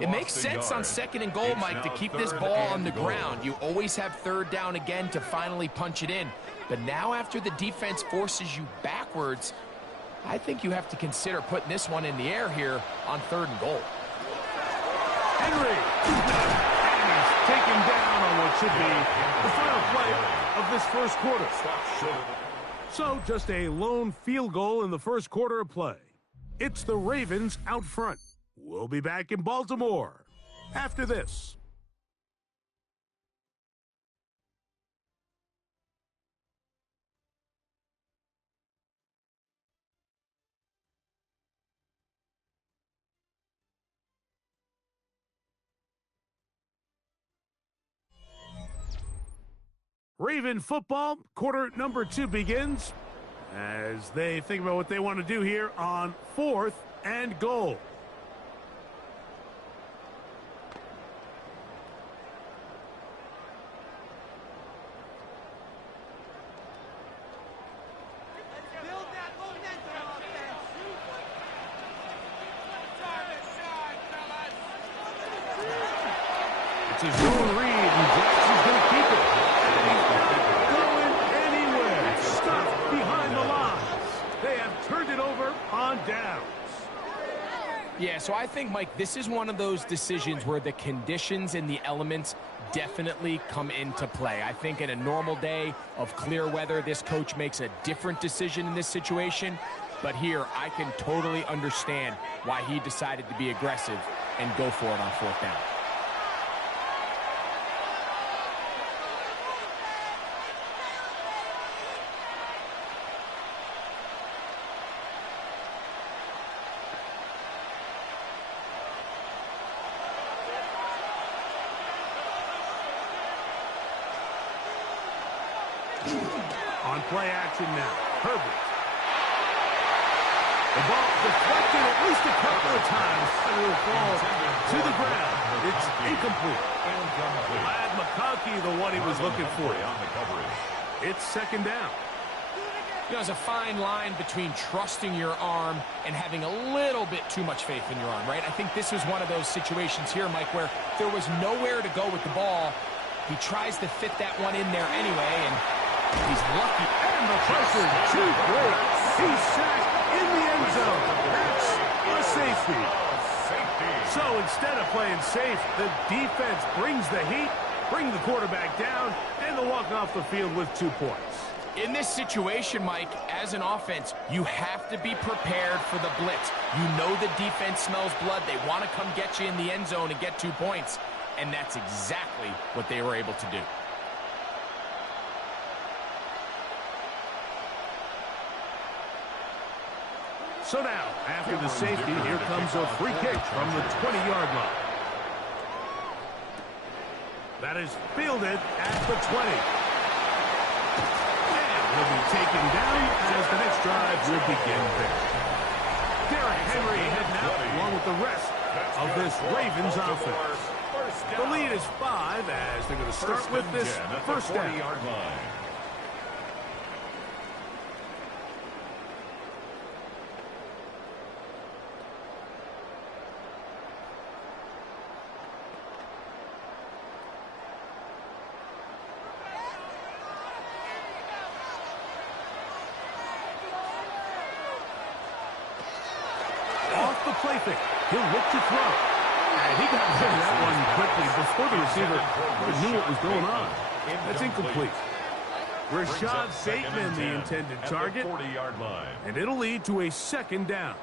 It makes sense on second and goal, Mike, to keep this ball on the ground. You always have third down again to finally punch it in. But now after the defense forces you backwards, I think you have to consider putting this one in the air here on third and goal. Henry. And he's taken down on what should be the final play of this first quarter. So just a lone field goal in the first quarter of play. It's the Ravens out front. We'll be back in Baltimore after this. Raven football, quarter number 2 begins as they think about what they want to do here on 4th and goal. It's a zone read, and Jackson's going to keep it. And he's not going anywhere. Stuck behind the lines. They have turned it over on downs. Yeah, so I think, Mike, this is one of those decisions where the conditions and the elements definitely come into play. I think in a normal day of clear weather, this coach makes a different decision in this situation. But here, I can totally understand why he decided to be aggressive and go for it on 4th down. On play action now, Herbert. The ball deflected at least a couple of times, and it will fall to the ground. It's incomplete. Glad McConkey, the one he was looking for on the coverage. It's 2nd down. You know, there's a fine line between trusting your arm and having a little bit too much faith in your arm, right? I think this was one of those situations here, Mike, where there was nowhere to go with the ball. He tries to fit that one in there anyway, and he's lucky. And the pressure too great. He's sacked in the end zone. That's a safety. So instead of playing safe, the defense brings the heat, bring the quarterback down, and they'll walk off the field with 2 points. In this situation, Mike, as an offense, you have to be prepared for the blitz. You know the defense smells blood. They want to come get you in the end zone and get 2 points. And that's exactly what they were able to do. So now, after the safety, here comes a free kick from the 20-yard line. That is fielded at the 20. And will be taken down as the next drive will begin there. Derrick Henry heading out along with the rest of this Ravens offense. The lead is 5 as they're going to start with this 1st down. Off the play fake. He'll look to throw. And he got rid of that one quickly before the receiver knew what was going on. That's incomplete. Rashad Bateman, the intended target. And it'll lead to a 2nd down.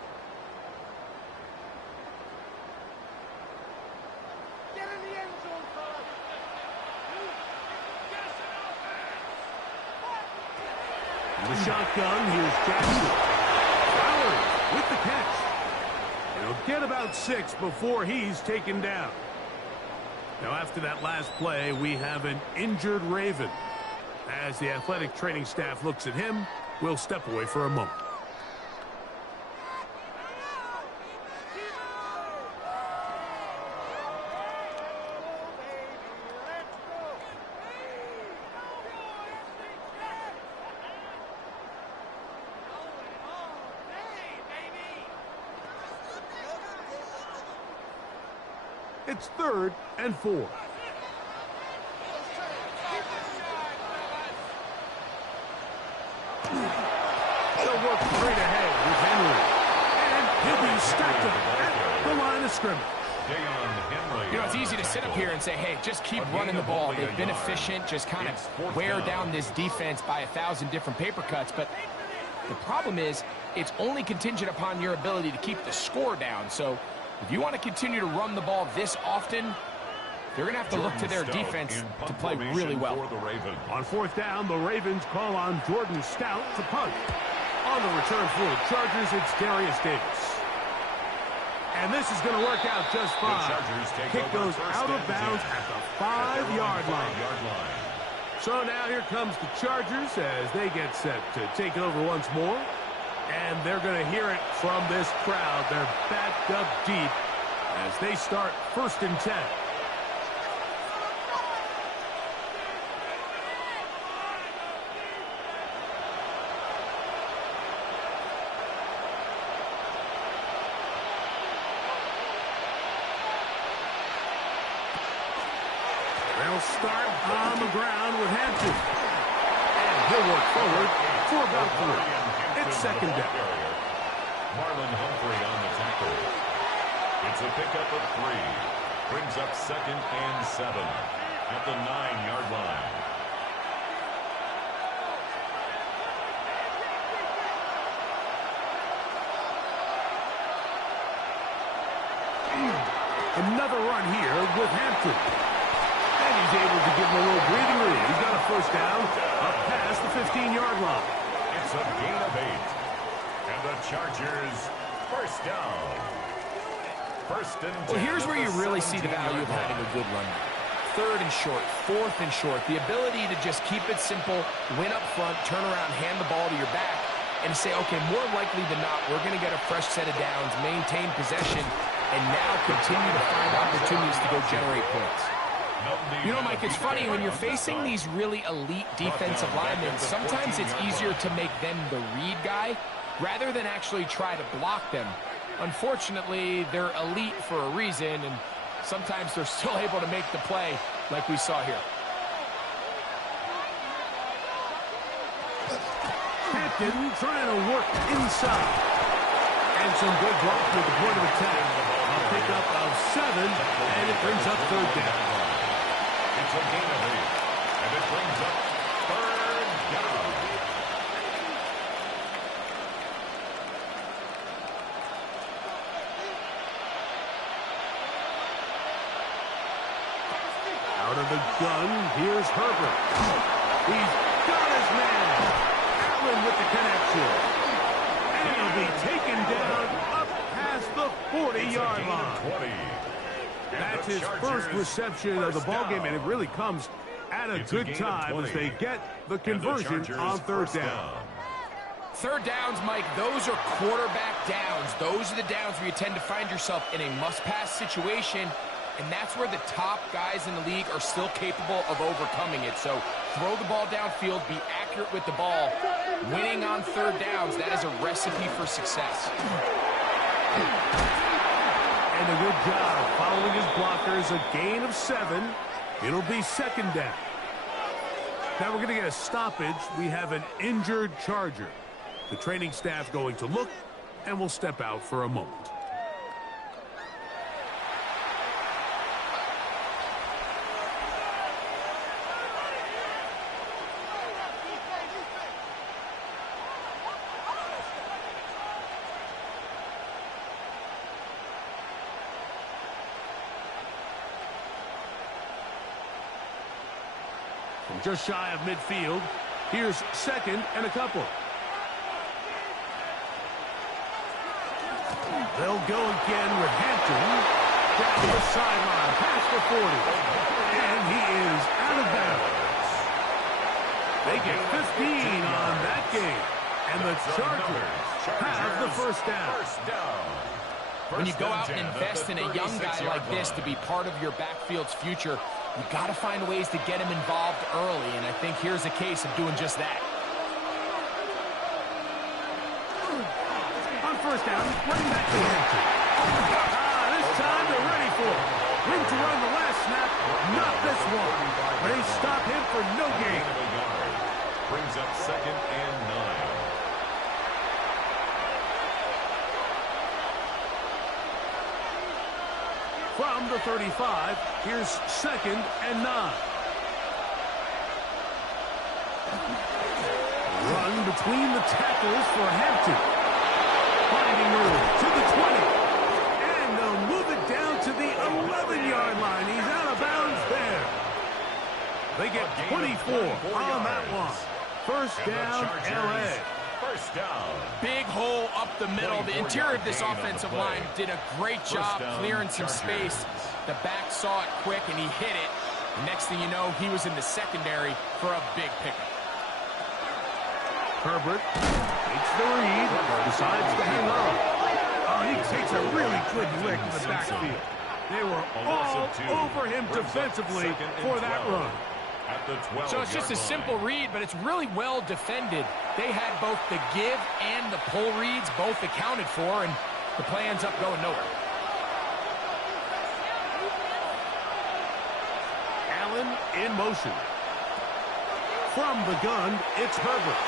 The shotgun, here's Jackson. Flowers with the catch. He'll get about 6 before he's taken down. Now, after that last play, we have an injured Raven. As the athletic training staff looks at him, we'll step away for a moment. It's 3rd and 4. They'll work straight ahead with Henry. And he'll be stacked up at the line of scrimmage. You know, it's easy to sit up here and say, hey, just keep running the ball. They've been efficient, just kind of wear down this defense by 1,000 different paper cuts. But the problem is, it's only contingent upon your ability to keep the score down. So if you want to continue to run the ball this often, they're going to have to look to their defense to play really well. On 4th down, the Ravens call on Jordan Stout to punt. On the return for the Chargers, it's Darius Davis. And this is going to work out just fine. Kick goes out of bounds at the 5-yard line. So now here comes the Chargers as they get set to take it over once more. And they're going to hear it from this crowd. They're backed up deep as they start 1st and 10. They'll start on the ground with Hampton. And he'll work forward for about 3. It's 2nd down. Marlon Humphrey on the tackle. It's a pickup of 3. Brings up 2nd and 7 at the 9-yard line. Another run here with Hampton. And he's able to give him a little breathing room. He's got a first down up past the 15-yard line. It's a gain of 8. And the Chargers first down. First and 10. Well, here's where you really see the value of having a good run. 3rd and short, 4th and short. The ability to just keep it simple, win up front, turn around, hand the ball to your back, and say, okay, more likely than not, we're going to get a fresh set of downs, maintain possession, and now continue to find opportunities to go generate points. You know, Mike, it's funny, when you're facing these really elite defensive linemen, sometimes it's easier to make them the read guy rather than actually try to block them. Unfortunately, they're elite for a reason, and sometimes they're still able to make the play like we saw here. Hampton trying to work inside. And some good block with the point of attack. A pickup of 7, and it brings up 3rd down. It's a gain of 8, and it brings up 3rd down. Out of the gun, here's Herbert. He's got his man. Allen with the connection. And he'll be taken down up past the 40-yard line. That's his first reception of the ballgame, and it really comes at a good time as they get the conversion on 3rd down. 3rd downs, Mike, those are quarterback downs. Those are the downs where you tend to find yourself in a must-pass situation, and that's where the top guys in the league are still capable of overcoming it. So throw the ball downfield, be accurate with the ball. Winning on 3rd downs, that is a recipe for success. And a good job following his blockers, a gain of 7. It'll be 2nd down. Now we're going to get a stoppage. We have an injured Charger. The training staff going to look, and we'll step out for a moment. From just shy of midfield, here's 2nd and a couple. They'll go again with Hampton. Down the sideline, past the 40. And he is out of bounds. They get 15 on that game. And the Chargers have the first down. When you go out and invest in a young guy like this to be part of your backfield's future, you've got to find ways to get him involved early, and I think here's a case of doing just that. On 1st down, running back to Hampton. This time they're ready for it. Room to run the last snap, not this one. They stop him for no gain. Brings up 2nd and 9. From the 35, here's 2nd and 9. Run between the tackles for Hampton. Finding room to the 20. And they'll move it down to the 11-yard line. He's out of bounds there. They get 24 on that one. First down, L.A. First down. Big hole up the middle. The interior of this offensive line did a great job clearing some space. The back saw it quick, and he hit it. The next thing you know, he was in the secondary for a big pickup. Herbert takes the read, decides to hang on. Oh, he takes a really good lick in the backfield. They were all over him defensively for that run. So it's just a simple read, but it's really well defended. They had both the give and the pull reads both accounted for, and the play ends up going nowhere. Allen in motion. From the gun, it's Herbert.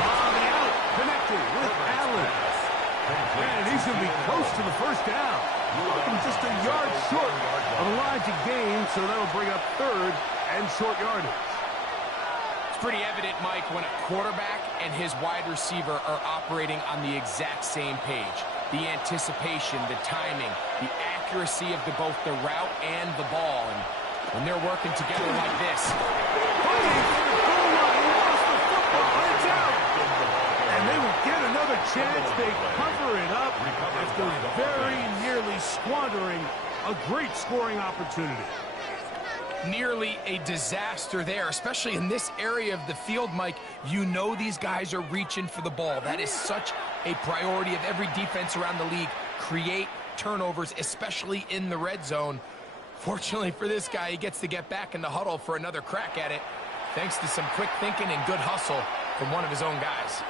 On the out, connected with Allen. And he's going to be close to the first down. Looking just a yard short of the line to gain, so that'll bring up third and short yardage. It's pretty evident, Mike, when a quarterback and his wide receiver are operating on the exact same page. The anticipation, the timing, the accuracy of both the route and the ball. And when they're working together like this. Fighting for the goal line, lost the football, it's out. And they will get another chance. They cover it up after very nearly squandering a great scoring opportunity. Nearly a disaster there, especially in this area of the field, Mike. You know these guys are reaching for the ball. That is such a priority of every defense around the league. Create turnovers, especially in the red zone. Fortunately for this guy, he gets to get back in the huddle for another crack at it, thanks to some quick thinking and good hustle from one of his own guys.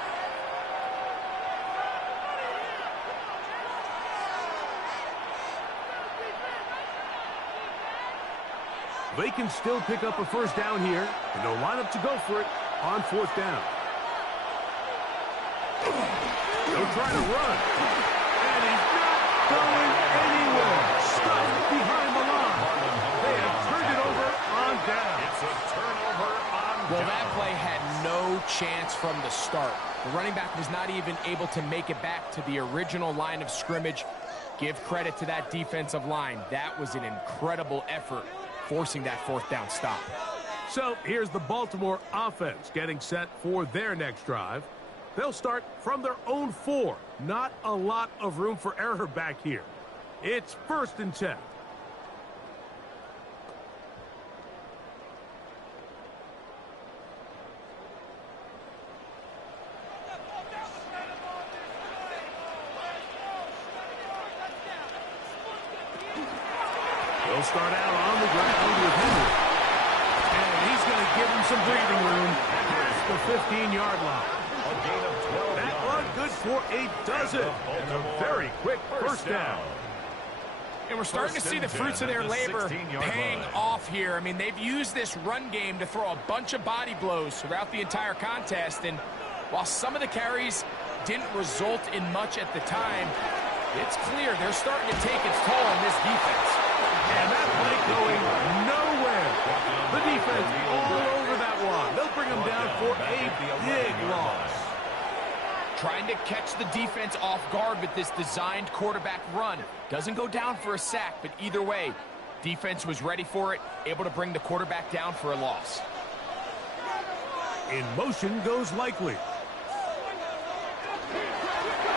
They can still pick up a first down here, and they'll line up to go for it on fourth down. They'll try to run, and he's not going anywhere. Stuck behind the line. They have turned it over on down. It's a turnover on down. Well, that play had no chance from the start. The running back was not even able to make it back to the original line of scrimmage. Give credit to that defensive line. That was an incredible effort, forcing that fourth down stop. So here's the Baltimore offense getting set for their next drive. They'll start from their own 4. Not a lot of room for error back here. It's 1st and 10. They'll start out on the ground with Henry. And he's going to give him some breathing room past the 15-yard line. A gain of 12 That yards. run good for a dozen. And a very quick first down. And we're starting to see the fruits of their labor paying off here. I mean, they've used this run game to throw a bunch of body blows throughout the entire contest. And while some of the carries didn't result in much at the time, it's clear they're starting to take its toll on this defense. And that play going nowhere. The defense all over that one. They'll bring them down for a big loss. Trying to catch the defense off guard with this designed quarterback run. Doesn't go down for a sack, but either way, defense was ready for it, able to bring the quarterback down for a loss. In motion goes Likely.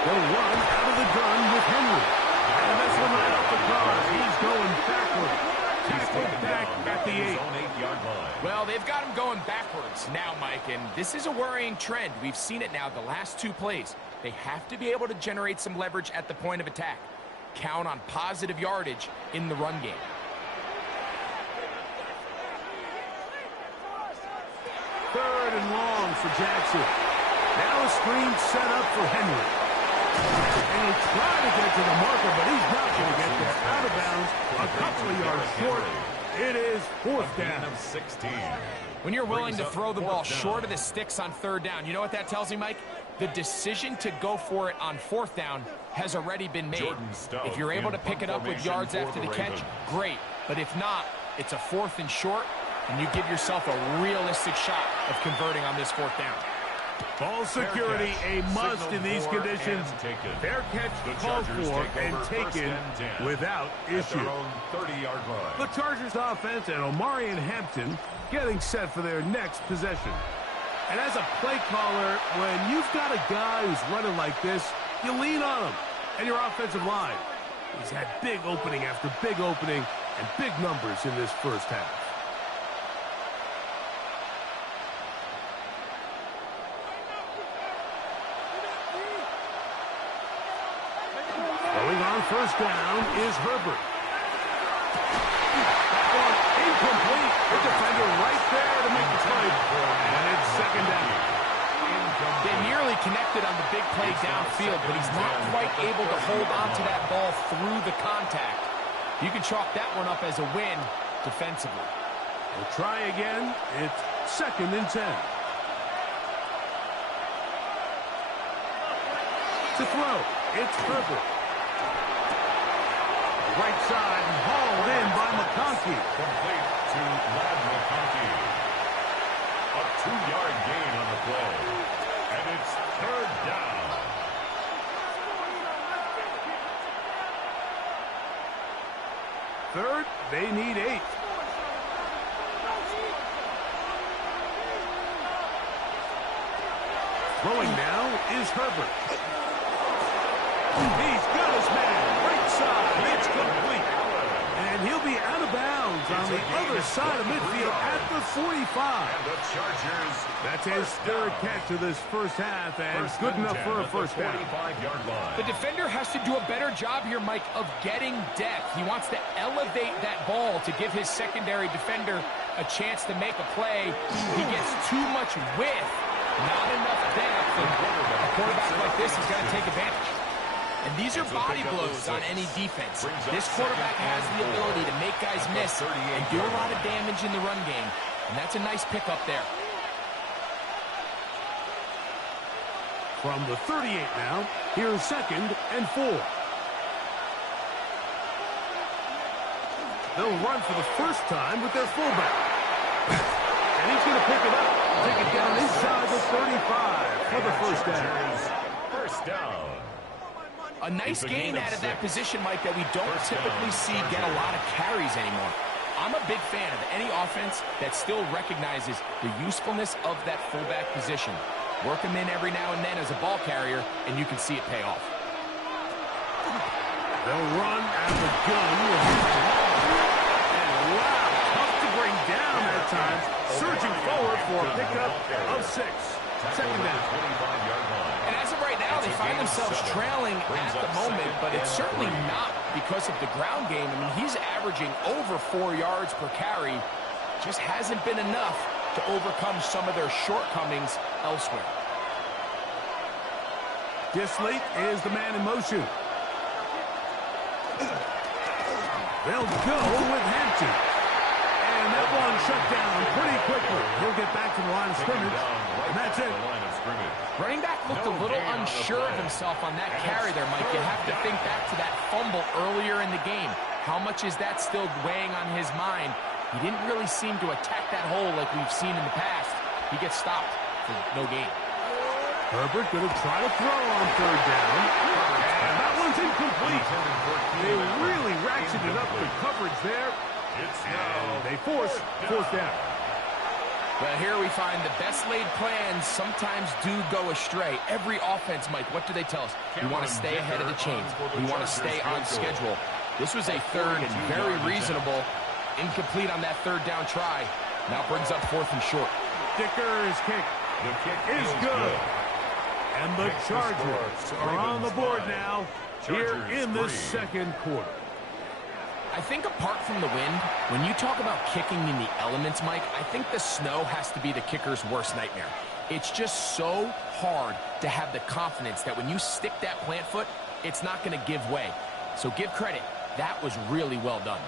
They'll run out of the gun with Henry. And this one right off the cross. He's going backward. Tackled back at the 8. Well, they've got him going backwards now, Mike, and this is a worrying trend. We've seen it now the last 2 plays. They have to be able to generate some leverage at the point of attack. Count on positive yardage in the run game. Third and long for Jackson. Now a screen set up for Henry. And he'll try to get to the marker, but he's not going to get there. Out of bounds, a couple of yards short. It is 4th down. Of 16. When you're willing to throw the ball short of the sticks on 3rd down, you know what that tells me, Mike? The decision to go for it on 4th down has already been made. If you're able to pick it up with yards after the catch, great. But if not, it's a 4th and short, and you give yourself a realistic shot of converting on this 4th down. Ball security a must in these conditions. Fair catch called for and taken without issue. The Chargers offense and Omarion Hampton getting set for their next possession. And as a play caller, when you've got a guy who's running like this, you lean on him and your offensive line. He's had big opening after big opening and big numbers in this first half. Going on first down is Herbert. That one incomplete. The defender right there to make the play. And it's 2nd down. They nearly connected on the big play downfield, but he's not quite able to hold on to that ball through the contact. You can chalk that one up as a win defensively. We'll try again. It's 2nd and 10. To throw, it's Herbert. Right side and hauled in by McConkey. Complete to Lad McConkey. A 2-yard gain on the play. And it's third down. Third, they need 8. Throwing now is Herbert. He's got his man. Right side. It's complete. And he'll be out of bounds on the other side of midfield at the 45. And the Chargers. That's his third catch of this first half, and good enough for a first down. 45-yard line. The defender has to do a better job here, Mike, of getting depth. He wants to elevate that ball to give his secondary defender a chance to make a play. He gets too much width, not enough depth. And a quarterback like this is going to take advantage. And these are body blows on any defense. This quarterback has the ability to make guys miss and do a lot of damage in the run game. And that's a nice pickup there. From the 38 now, here's 2nd and 4. They'll run for the first time with their fullback. And he's going to pick it up. Take it down inside the 35 for the first down. First down. A nice gain out of that position, Mike, that we don't typically see get a lot of carries anymore. I'm a big fan of any offense that still recognizes the usefulness of that fullback position. Work him in every now and then as a ball carrier, and you can see it pay off. They'll run out of the gun. And wow, tough to bring down at times. Surging forward for a pickup of 6. Second down. And as of right now, they find themselves trailing at the moment, but it's certainly not because of the ground game. I mean, he's averaging over 4 yards per carry. Just hasn't been enough to overcome some of their shortcomings elsewhere. Disley is the man in motion. They'll go with Hampton. And that one shut down pretty quickly. He'll get back to the line of scrimmage, and that's it. Running back looked a little unsure of himself on that carry there, Mike. You have to think back to that fumble earlier in the game. How much is that still weighing on his mind? He didn't really seem to attack that hole like we've seen in the past. He gets stopped for no gain. Herbert going to try to throw on third down. And that one's incomplete. They really ratcheted up the coverage there. And they force fourth down. Well, here we find the best laid plans sometimes do go astray. Every offense, Mike, what do they tell us? We want to stay ahead of the chains. We want to stay on schedule. This was a third and very reasonable. Incomplete on that third down try. Now brings up 4th and short. Dicker's kick. The kick is good. And the Chargers are on the board now here in the second quarter. I think apart from the wind, when you talk about kicking in the elements, Mike, I think the snow has to be the kicker's worst nightmare. It's just so hard to have the confidence that when you stick that plant foot, it's not going to give way. So give credit. That was really well done.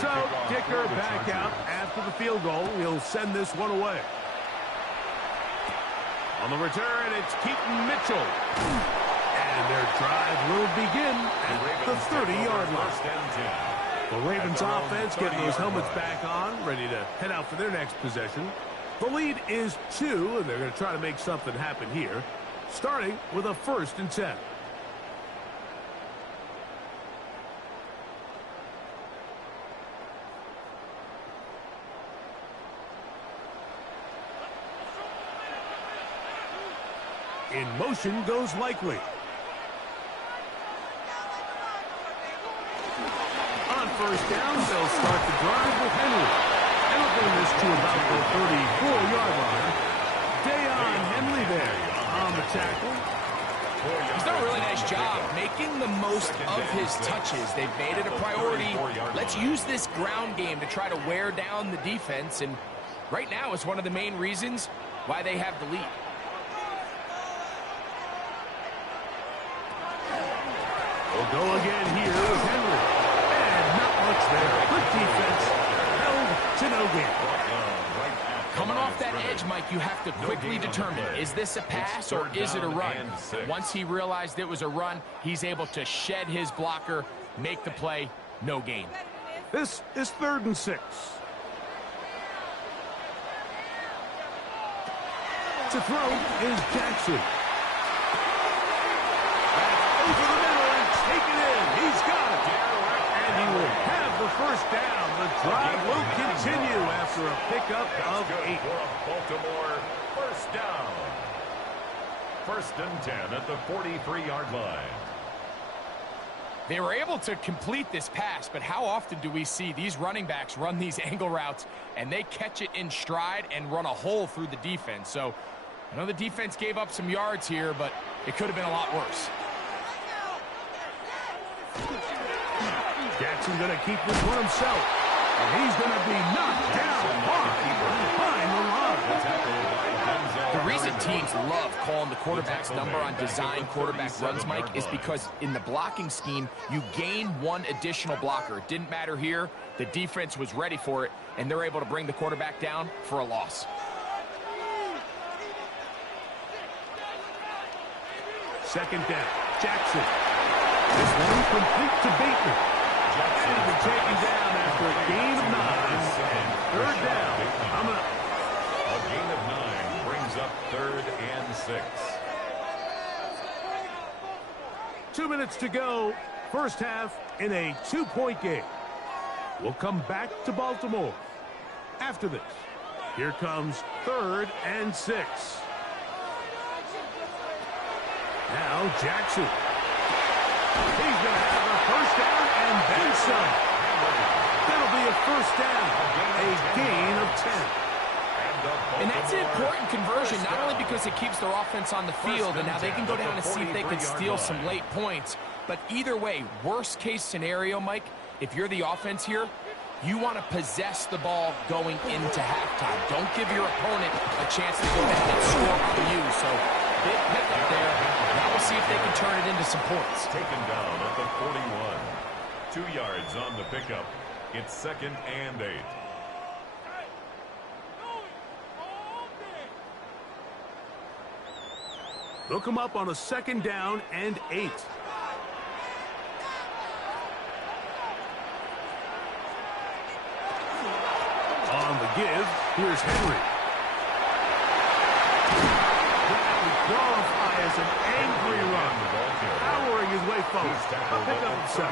So Dicker back out after the field goal. He'll send this one away. On the return, it's Keaton Mitchell. And their drive will begin at the 30-yard line. The Ravens offense getting those helmets back on, ready to head out for their next possession. The lead is 2, and they're going to try to make something happen here, starting with a 1st and 10. In motion goes Likely. On first down, they'll start the drive with Henry. And they'll bring this to about the 34-yard line. Dayon Henley there on the tackle. He's done a really nice job making the most of his touches. They've made it a priority. Let's use this ground game to try to wear down the defense. And right now it's one of the main reasons why they have the lead. We'll go again here with Henry. And not much there. Good defense. Held to no gain. Coming off that edge, Mike, you have to quickly determine, is this a pass or is it a run? Once he realized it was a run, he's able to shed his blocker, make the play, no gain. This is 3rd and 6. To throw is Jackson. That's over the middle and taken in. He's got it. And he will have the first down. The drive will continue after a pickup of 8. For a Baltimore first down. 1st and 10 at the 43-yard line. They were able to complete this pass, but how often do we see these running backs run these angle routes and they catch it in stride and run a hole through the defense? So I know the defense gave up some yards here, but it could have been a lot worse. Jackson going to keep this one himself. And he's going to be knocked down hard behind the line. The reason teams love calling the quarterback's number on design quarterback runs, Mike, is because in the blocking scheme, you gain one additional blocker. It didn't matter here. The defense was ready for it, and they're able to bring the quarterback down for a loss. Second down, Jackson. This one complete to Bateman. Jackson will be taken down after a gain of 9. And 3rd down. Coming up. A gain of 9 brings up 3rd and 6. 2 minutes to go. First half in a 2-point game. We'll come back to Baltimore. After this, here comes 3rd and 6. Now Jackson. He's going to have a first down and then some. That'll be a first down. A gain of 10. And that's an important conversion, not only because it keeps their offense on the field and now they can go down and see if they can steal some late points, but either way, worst case scenario, Mike, if you're the offense here, you want to possess the ball going into halftime. Don't give your opponent a chance to go down and score on you. So big pickup there. Now we'll see if they can turn it into some points. Taken down at the 41. 2 yards on the pickup. It's 2nd and 8. Look him up on a 2nd down and 8. On the give, here's Henry. That would qualify as an angry run. Powering his way forward. A pickup of 7.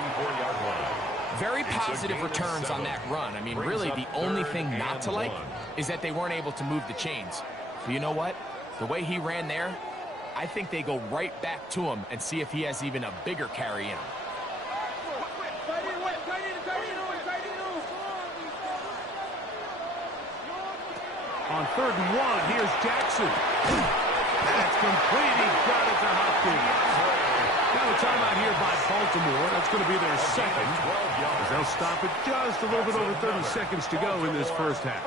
Very positive returns on that run. I mean, really, the only thing not to like is that they weren't able to move the chains. But you know what? The way he ran there, I think they go right back to him and see if he has even a bigger carry in him. On 3rd and 1, here's Jackson. That's complete. He got it to Hopkins. Now a timeout here by Baltimore. That's going to be their 2nd. As they'll stop it just a little bit over 30 seconds to go in this first half.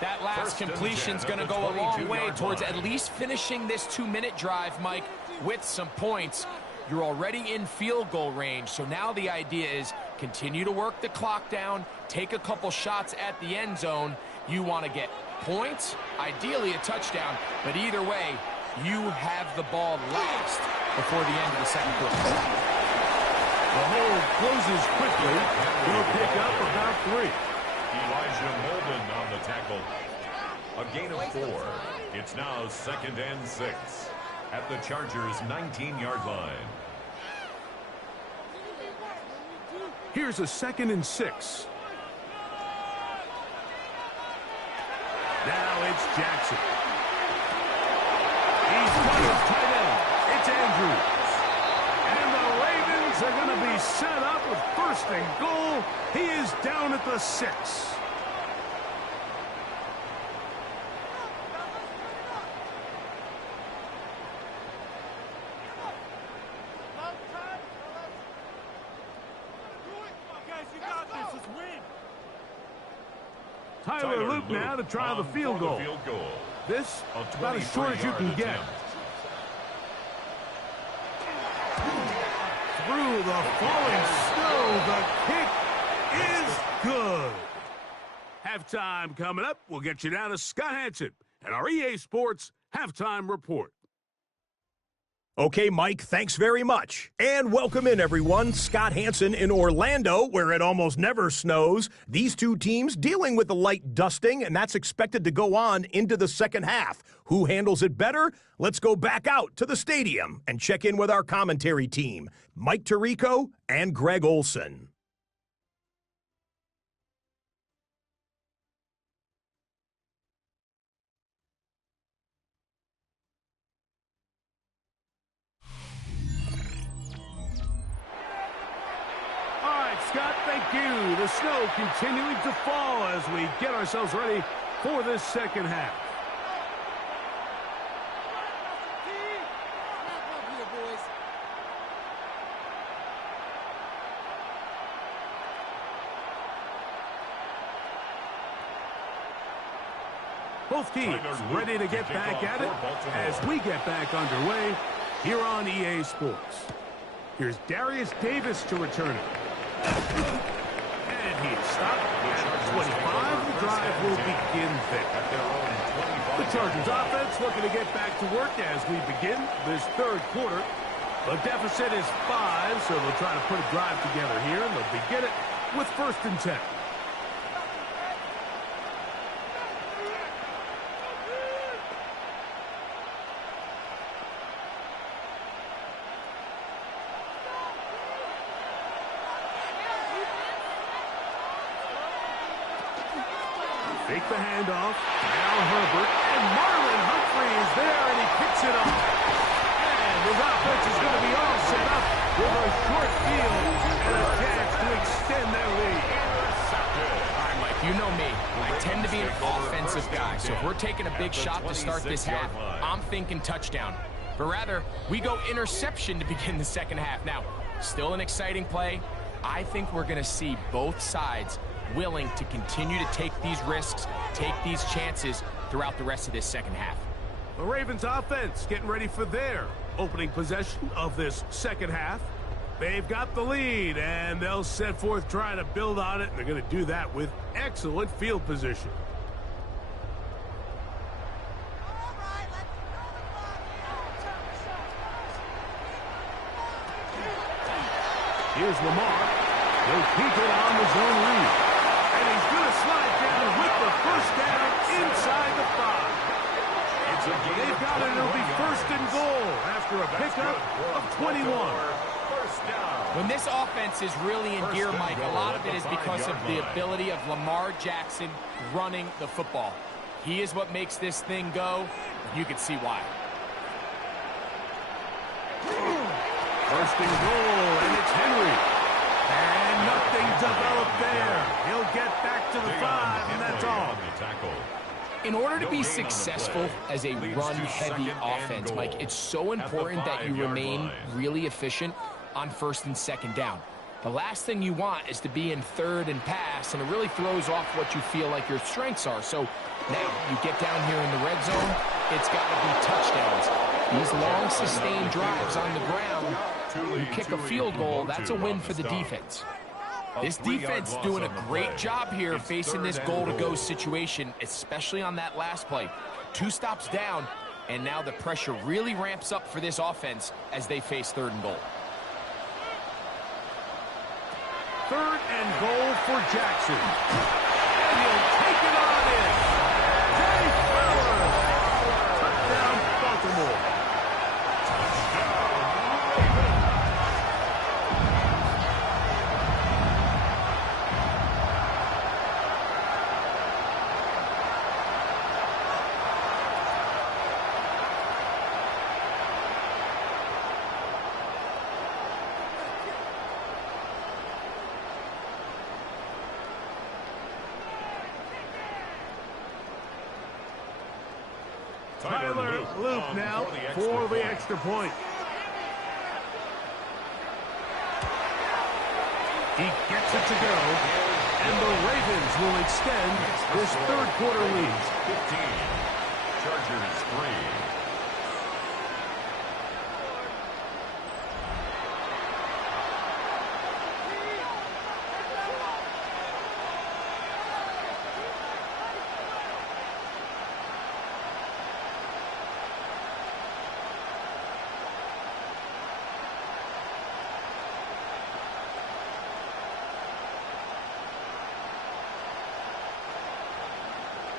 That last completion's going to go a long way towards at least finishing this 2-minute drive, Mike, with some points. You're already in field goal range, so now the idea is continue to work the clock down, take a couple shots at the end zone. You want to get points, ideally a touchdown, but either way, you have the ball last before the end of the 2nd quarter. The hole closes quickly. He'll pick up about 3. Elijah Molden on the tackle. A gain of 4. It's now 2nd and 6 at the Chargers' 19-yard line. Here's a 2nd and 6. Now it's Jackson. He's got his tight end. It's Andrews. And the Ravens are going to be set up with 1st and goal. He is down at the 6. Tyler Luke now to try the field goal. This about as short as you can get. Through the falling snow, the kick is good. Halftime coming up. We'll get you down to Scott Hansen and our EA Sports Halftime Report. Okay, Mike, thanks very much. And welcome in, everyone. Scott Hansen in Orlando, where it almost never snows. These two teams dealing with a light dusting, and that's expected to go on into the second half. Who handles it better? Let's go back out to the stadium and check in with our commentary team, Mike Tirico and Greg Olson. Scott, thank you. The snow continuing to fall as we get ourselves ready for this second half. Both teams ready to get back at it as we get back underway here on EA Sports. Here's Darius Davis to return it. And he's stopped at 25. The drive will begin there. The Chargers offense looking to get back to work as we begin this third quarter. The deficit is 5, so they'll try to put a drive together here, and they'll begin it with 1st and 10. Fake the handoff. Now Herbert. And Marlon Humphrey is there, and he picks it up. And his offense is going to be all set up with a short field and a chance to extend their lead. All right, Mike, you know me. I tend to be an offensive guy, so if we're taking a big shot to start this half, I'm thinking touchdown. But rather, we go interception to begin the second half. Now, still an exciting play. I think we're going to see both sides willing to continue to take these risks, take these chances throughout the rest of this second half. The Ravens offense getting ready for their opening possession of this second half. They've got the lead, and they'll set forth trying to build on it, and they're going to do that with excellent field position. Here's Lamar. He'll keep it on the zone read. And he's going to slide down with the first down inside the 5. They've got it. It'll be 1st and goal after a pickup of 21. When this offense is really in gear, Mike, a lot of it is because of the ability of Lamar Jackson running the football. He is what makes this thing go. You can see why. 1st and goal, and it's Henry. And nothing developed there. He'll get back to the 5, and that's all. In order to be successful as a run-heavy offense, Mike, it's so important that you remain really efficient on 1st and 2nd down. The last thing you want is to be in 3rd and pass, and it really throws off what you feel like your strengths are. So now you get down here in the red zone, it's got to be touchdowns. These long, sustained drives on the ground, you kick a field goal, that's a win for the defense. This defense doing a great job here facing this goal-to-go situation, especially on that last play. 2 stops down, and now the pressure really ramps up for this offense as they face 3rd and goal. 3rd and goal for Jackson. And he'll take it on in. Jay Flowers. Touchdown, Baltimore. Tyler Loop now for the extra point. He gets it to go, and the Ravens will extend this 3rd quarter lead. 15. Chargers 3.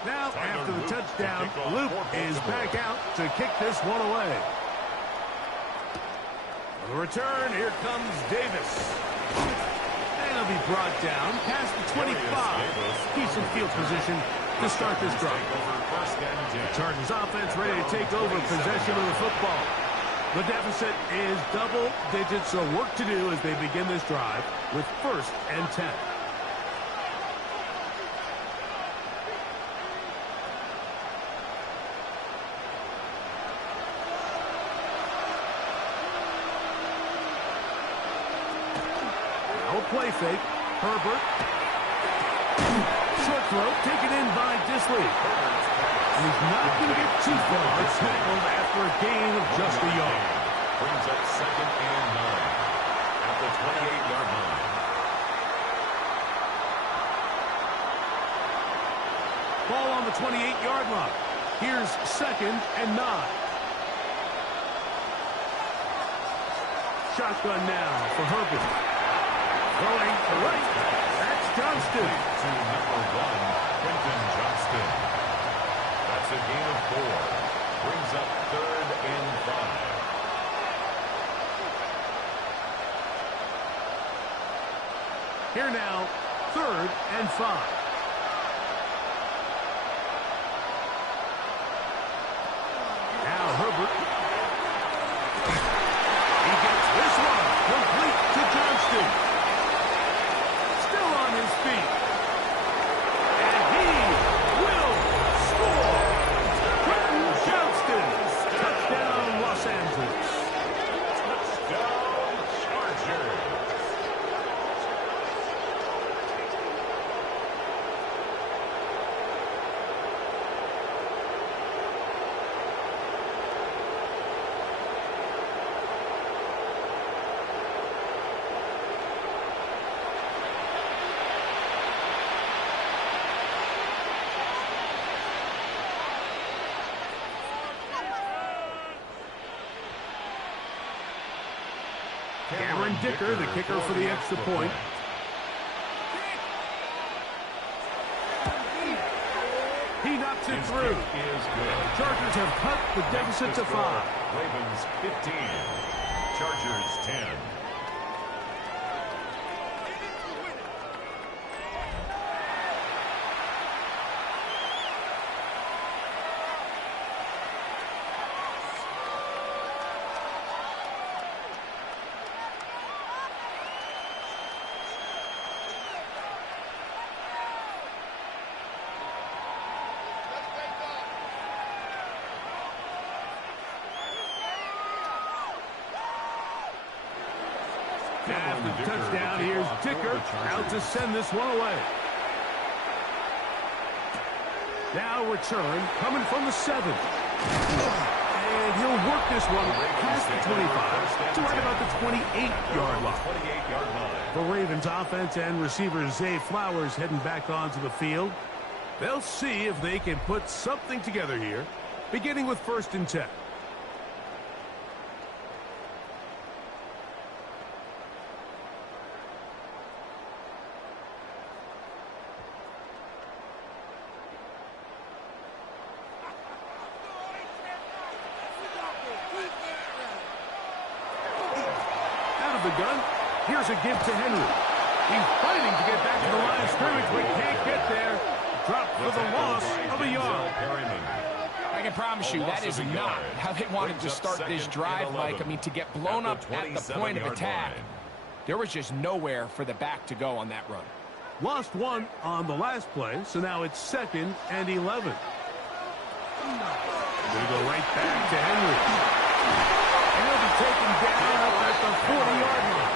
Now, after the touchdown, Luke is back out to kick this one away. On the return, here comes Davis. And he'll be brought down past the 25. Decent field position to start this drive. The Chargers offense ready to take over possession of the football. The deficit is double digits, so work to do as they begin this drive with 1st and 10. Play fake. Herbert. Short throw taken in by Disley. He's not going to get too far. Tackled after a gain of just a yard. Brings up 2nd and 9 at the 28-yard line. Ball on the 28-yard line. Here's 2nd and 9. Shotgun now for Herbert. Going right. That's Johnston. To number 1, Quentin Johnston. That's a gain of 4. Brings up 3rd and 5. Here now, 3rd and 5. Now Herbert. He gets this one complete to Johnston. On his feet. And he will score. Quentin Johnston. Touchdown, Los Angeles. Touchdown, Chargers. Dicker, the kicker for the extra point. He knocks it through. Chargers have cut the deficit to 5. Ravens 15. Chargers 10. After the touchdown, here's Dicker out to send this one away. Now return coming from the 7. And he'll work this one past the 25 to right about the 28-yard line. The Ravens offense and receiver Zay Flowers heading back onto the field. They'll see if they can put something together here, beginning with 1st and 10. The gun. Here's a give to Henry. He's fighting to get back to the line of scrimmage, but can't get there. Dropped for the loss of a yard. I can promise you that is not how they wanted to start this drive, Mike. I mean, to get blown up at the point of attack, there was just nowhere for the back to go on that run. Lost 1 on the last play, so now it's 2nd and 11. They go right back to Henry. And he'll be taken down up at the 40-yard line.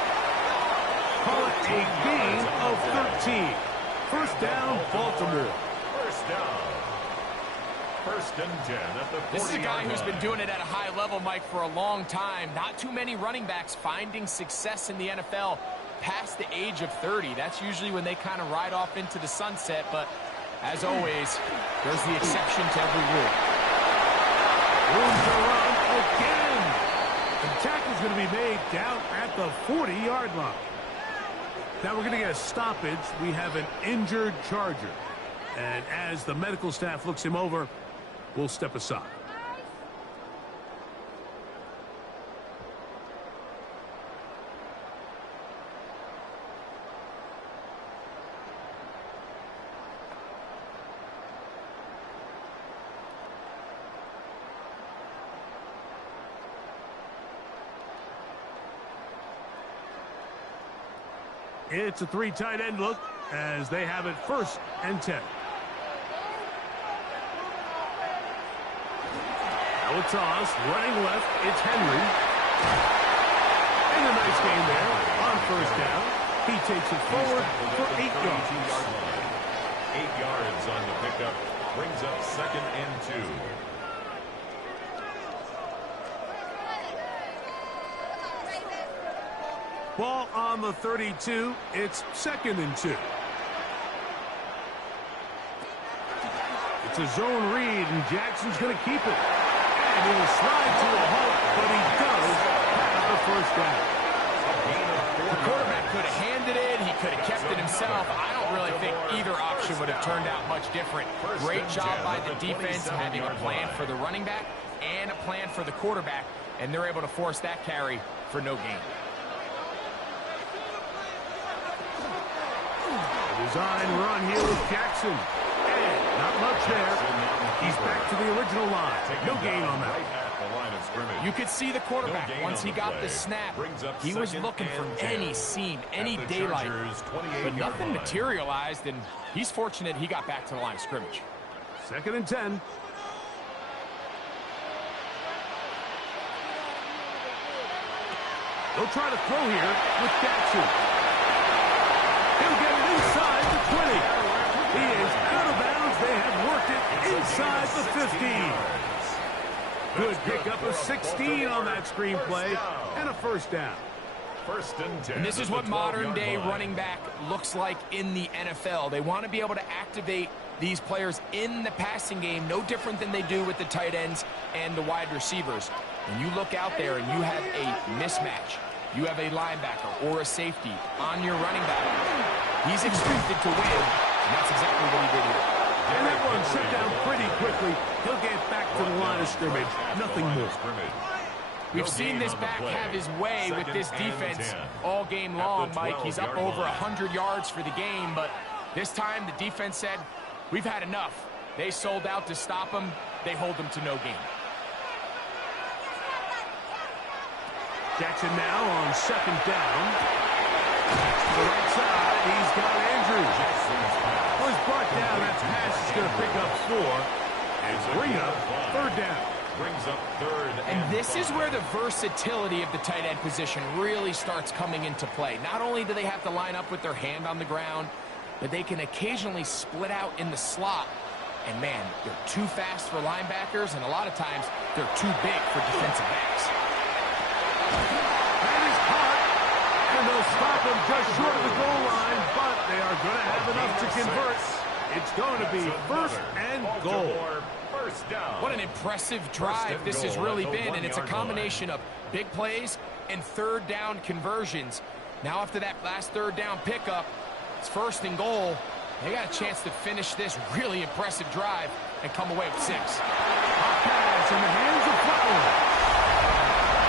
Call it a gain of 13. First down, Baltimore. First down. 1st and 10 at the 40-yard line. This is a guy who's been doing it at a high level, Mike, for a long time. Not too many running backs finding success in the NFL past the age of 30. That's usually when they kind of ride off into the sunset, but as always, there's the exception to every rule. Room to run again. The tackle's going to be made down at the 40-yard line. Now we're going to get a stoppage. We have an injured Charger. And as the medical staff looks him over, we'll step aside. It's a three tight end look as they have it 1st and 10. Now a toss, running left, it's Henry. And a nice game there on 1st down. He takes it forward for 8 yards. 8 yards on the pickup, brings up 2nd and 2. Ball on the 32. It's 2nd and 2. It's a zone read, and Jackson's going to keep it. And he'll slide to a halt, but he does have the 1st down. The quarterback could have handed it. He could have kept it himself. I don't really think either option would have turned out much different. Great job by the defense having a plan for the running back and a plan for the quarterback, and they're able to force that carry for no gain. Design run here with Jackson. And not much there. He's back to the original line. No gain on that. You could see the quarterback, once he got the snap, he was looking for any seam, any daylight. But nothing materialized, and he's fortunate he got back to the line of scrimmage. 2nd and 10. They'll try to throw here with Jackson. He'll get it inside the 20. He is out of bounds. They have worked it inside the 15. Good pickup of 16 on that screenplay and a 1st down. 1st and 10. And this is what modern-day running back looks like in the NFL. They want to be able to activate these players in the passing game, no different than they do with the tight ends and the wide receivers. When you look out there and you have a mismatch, you have a linebacker or a safety on your running back, he's expected to win, and that's exactly what he did here. And that one shut down pretty quickly. He'll get back to the line of scrimmage. Nothing more. We've seen this back have his way with this defense all game long, Mike. He's up over 100 yards for the game, but this time the defense said, we've had enough. They sold out to stop him. They hold him to no gain. Jackson now on 2nd down. To the right side, he's got Andrews. Well, he's brought down. That pass is going to pick up 4. And bring up 3rd down. Brings up 3rd. And this is where the versatility of the tight end position really starts coming into play. Not only do they have to line up with their hand on the ground, but they can occasionally split out in the slot. And man, they're too fast for linebackers, and a lot of times they're too big for defensive backs. That is caught, and they'll stop him just short of the goal line, but they are going to have enough to convert. It's going to be 1st and goal. 1st down. What an impressive drive this has really been, and it's a combination of big plays and 3rd down conversions. Now after that last 3rd down pickup, it's 1st and goal. They got a chance to finish this really impressive drive and come away with 6. Pass in the hands of Flowers.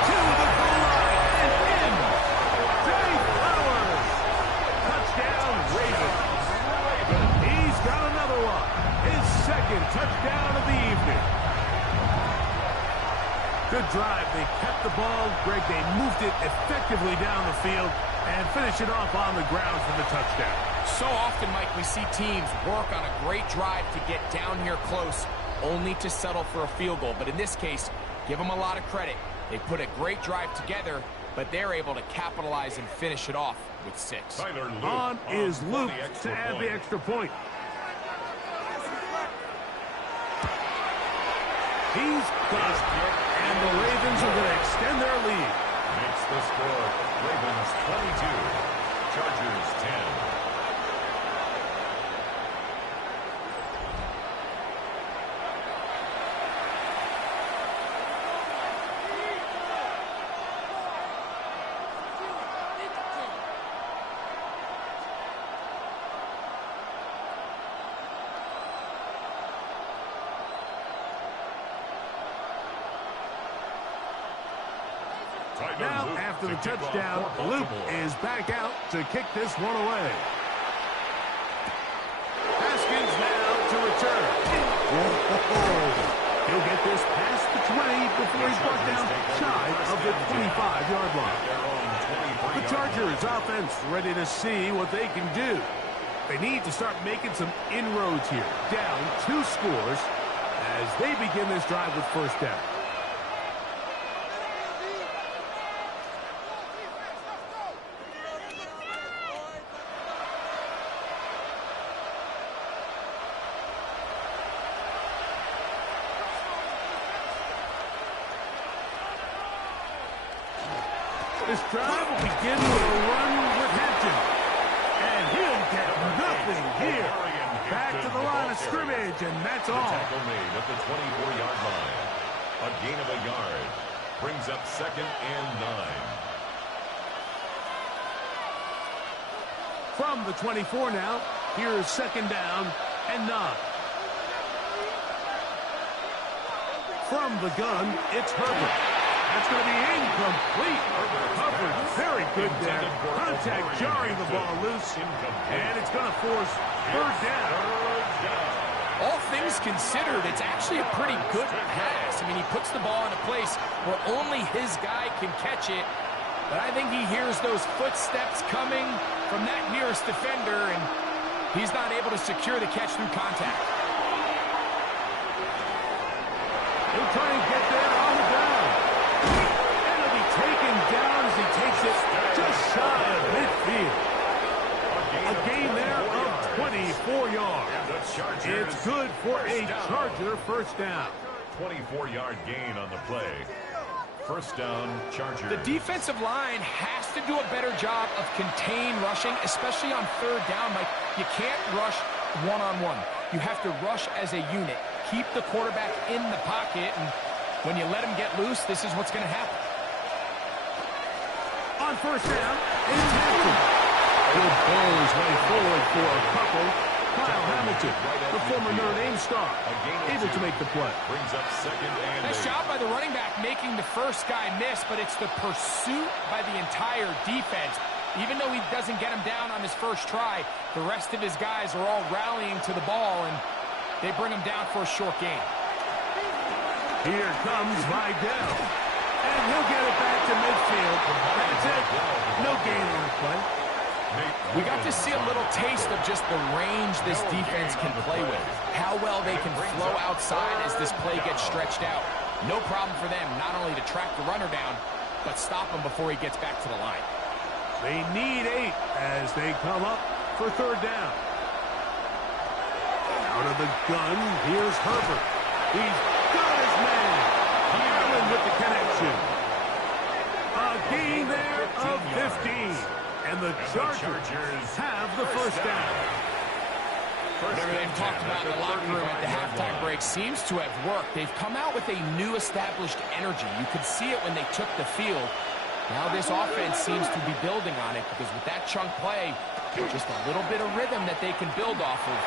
To the goal line and in. Jay Flowers. Touchdown, Ravens. He's got another one. His 2nd touchdown of the evening. Good drive. They kept the ball. Greg, they moved it effectively down the field and finish it off on the ground for the touchdown. So often, Mike, we see teams work on a great drive to get down here close, only to settle for a field goal. But in this case, give them a lot of credit. They put a great drive together, but they're able to capitalize and finish it off with 6. On is Luke to add the extra point. He's got it, and the Ravens are going to extend their lead. Makes the score. Ravens 22, Chargers 10. Now, after the touchdown, Luke is back out to kick this one away. Haskins now to return. He'll get this past the 20 before he's brought down shy of the 25-yard line. The Chargers offense ready to see what they can do. They need to start making some inroads here. Down 2 scores as they begin this drive with first down. This drive will begin with a run with Hampton. And he'll get nothing here. Back to the line of scrimmage, and that's all. Tackle made at the 24-yard line. A gain of a yard. Brings up 2nd and 9. From the 24 now, here's 2nd down and 9. From the gun, it's Herbert. That's going to be incomplete. Hubbard, very good there. Contact jarring the ball loose, and it's going to force 3rd down. All things considered, it's actually a pretty good pass. I mean, he puts the ball in a place where only his guy can catch it. But I think he hears those footsteps coming from that nearest defender, and he's not able to secure the catch through contact. He'll try and get there on the ground. Taken down as he takes it just shy of midfield. A gain there of 24 yards. It's good for a Charger first down. 24-yard gain on the play. First down, Chargers. The defensive line has to do a better job of contain rushing, especially on 3rd down. Like, you can't rush one-on-one. You have to rush as a unit. Keep the quarterback in the pocket, and when you let him get loose, this is what's going to happen. On first down, it's Hampton. He'll bowl his way forward for a couple. Kyle Hamilton, the former Notre Dame star, able to make the play. Brings up 2nd and 8. Nice job by the running back making the first guy miss, but it's the pursuit by the entire defense. Even though he doesn't get him down on his first try, the rest of his guys are all rallying to the ball, and they bring him down for a short gain. Here comes Vidal. And he'll get it back to midfield. That's it. No gain on the play. We got to see a little taste of just the range this defense can play with. How well they can flow outside as this play gets stretched out. No problem for them not only to track the runner down, but stop him before he gets back to the line. They need 8 as they come up for 3rd down. Out of the gun, here's Herbert. He's got his man. Allen with the connection. A gain there of 15. And the Chargers have the first down. Whatever they've talked about in the locker room at the halftime break seems to have worked. They've come out with a new established energy. You could see it when they took the field. Now this offense seems to be building on it because with that chunk play, just a little bit of rhythm that they can build off of.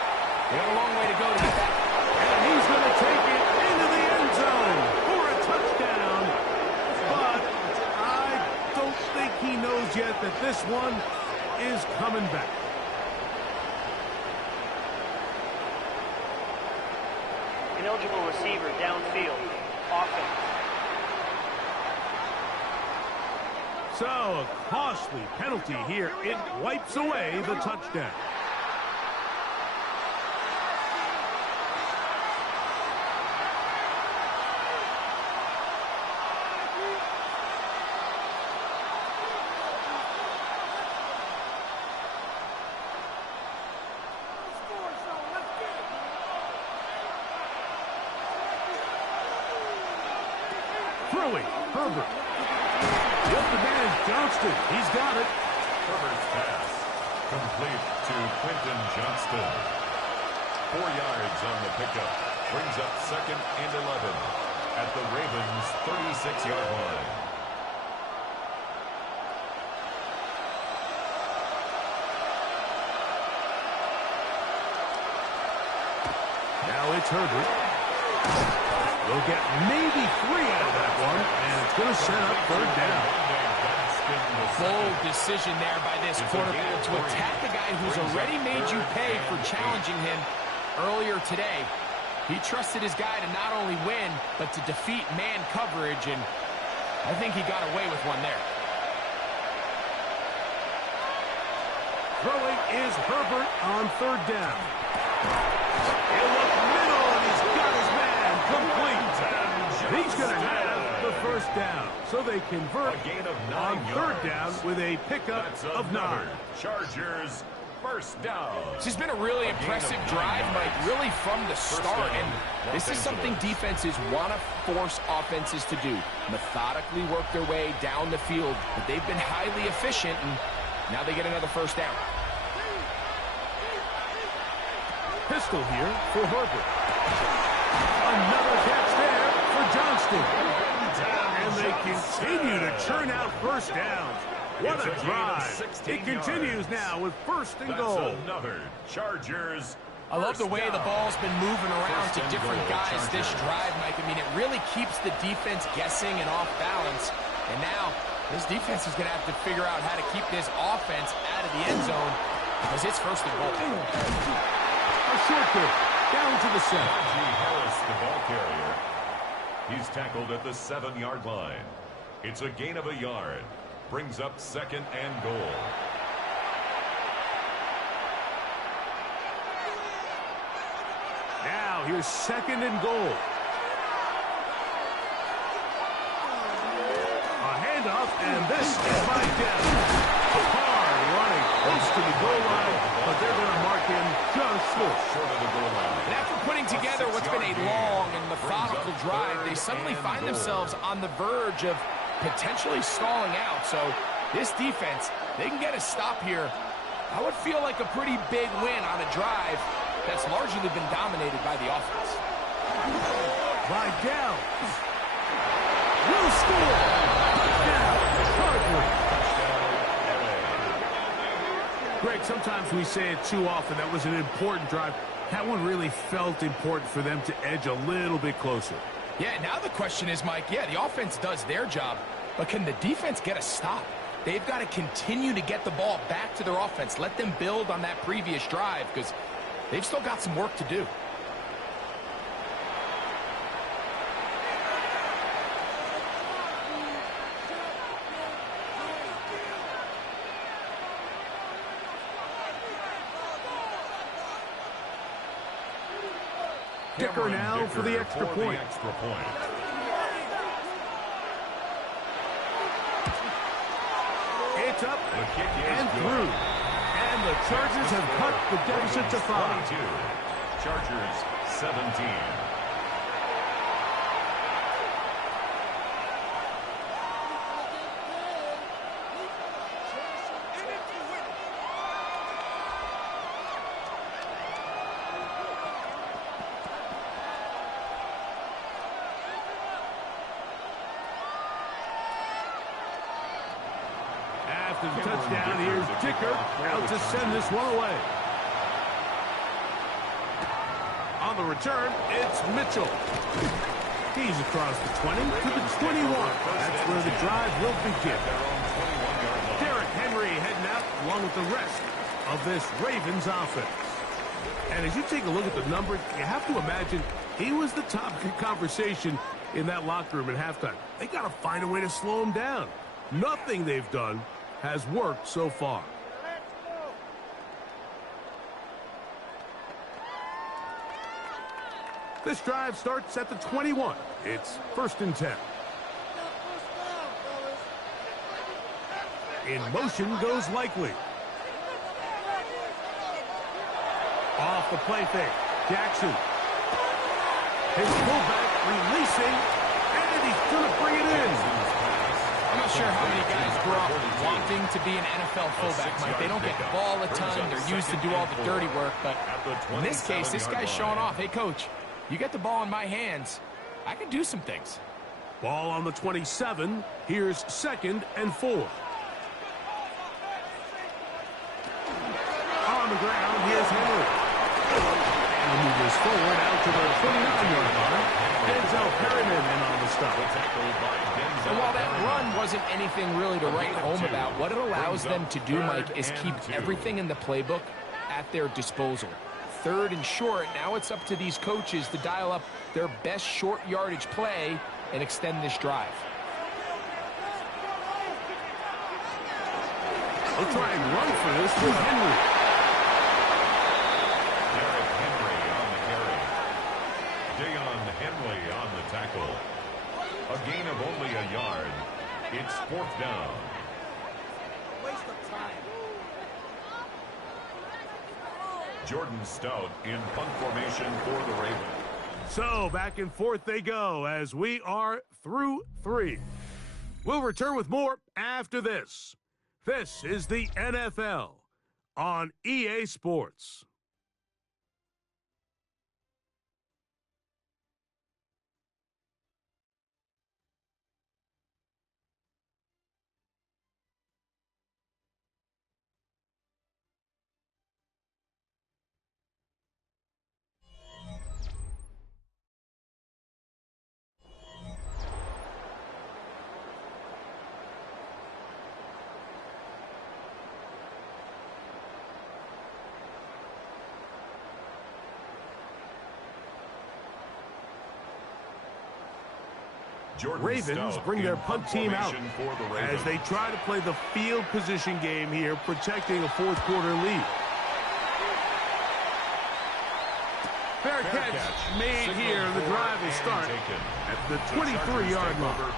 They have a long way to go to get that. And he's going to take it into the end zone for a touchdown. But I don't think he knows yet that this one is coming back. Ineligible receiver downfield. Offense. So, a costly penalty here. It wipes away the touchdown. Throwing, Herbert. The open man is Johnston. He's got it. Herbert's pass complete to Quentin Johnston. 4 yards on the pickup. Brings up 2nd and 11 at the Ravens' 36-yard line. Now it's Herbert. They'll get maybe 3 out of that one, and it's going to set up third down. Bold decision there by this quarterback to attack the guy who's already made you pay for challenging him earlier today. He trusted his guy to not only win, but to defeat man coverage, and I think he got away with one there. Throwing is Herbert on third down. He'll look middle, and he's got his man complete. He's going to have the first down. So they convert on third down with a pickup of 9. Chargers first down. This has been a really impressive drive, Mike, really from the start. And this is something defenses want to force offenses to do. Methodically work their way down the field. But they've been highly efficient, and now they get another first down. Pistol here for Herbert. Another catch there for Johnston. And they continue to churn out first downs. What a drive. It continues now with first and goal. Another Chargers. I love the way the ball's been moving around to different guys this drive, Mike. I mean, it really keeps the defense guessing and off balance. And now this defense is going to have to figure out how to keep this offense out of the end zone because it's first and goal. A short kick down to the 7. Harris, the ball carrier. He's tackled at the 7-yard line. It's a gain of a yard. Brings up second and goal. Now here's second and goal. A handoff, and this is by down. Hard running close to the goal line, but they're going to mark him just short of the goal line. And after putting together what's been a long and methodical drive, they suddenly find themselves on the verge of potentially stalling out. So this defense, they can get a stop here. I would feel like a pretty big win on a drive that's largely been dominated by the offense. By down. Will score. Down. Chargers. Greg, sometimes we say it too often. That was an important drive. That one really felt important for them to edge a little bit closer. Yeah, now the question is, Mike, yeah, the offense does their job, but can the defense get a stop? They've got to continue to get the ball back to their offense. Let them build on that previous drive because they've still got some work to do. Dicker now for the extra point. It's up and through. And the Chargers have cut the deficit to 5. 22. Chargers 17. After the touchdown, here's Dicker out to send this one away. On the return, it's Mitchell. He's across the 20 to the 21. That's where the drive will begin. Derrick Henry heading out along with the rest of this Ravens offense. And as you take a look at the numbers, you have to imagine he was the topic of conversation in that locker room at halftime. They got to find a way to slow him down. Nothing they've done has worked so far. This drive starts at the 21. It's first and 10. In motion goes Likely. Off the play fake. Jackson. His fullback releasing, and he's going to bring it in. I'm not sure how many guys grew up wanting to be an NFL fullback, Mike. They don't get the ball a ton. They're used to do all the dirty work. But in this case, this guy's showing off. Hey, coach, you get the ball in my hands. I can do some things. Ball on the 27. Here's second and 4. On the ground, here's Henry. And he moves forward out to the 29-yard line. Denzel Perryman in on the stop. And while that run wasn't anything really to write home about, what it allows them to do, Mike, is keep everything in the playbook at their disposal. Third and short, now it's up to these coaches to dial up their best short yardage play and extend this drive. They'll try and run for this with Henry. Derrick Henry on the carry. Deion Henley on the tackle. A gain of only a yard. It's 4th down. Waste of time. Jordan Stout in punt formation for the Ravens. So back and forth they go as we are through 3. We'll return with more after this. This is the NFL on EA Sports. Ravens bring their punt team out as they try to play the field position game here, protecting a 4th quarter lead. Fair catch made here. The drive will start at the 23-yard line.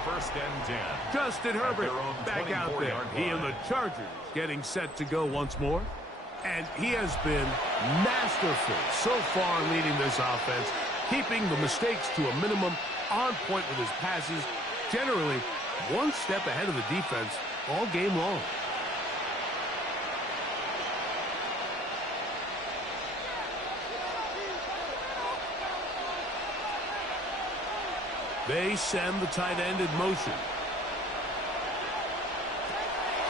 Justin Herbert back out there. He and the Chargers getting set to go once more. And he has been masterful so far leading this offense, keeping the mistakes to a minimum, on point with his passes, generally one step ahead of the defense all game long. They send the tight end in motion.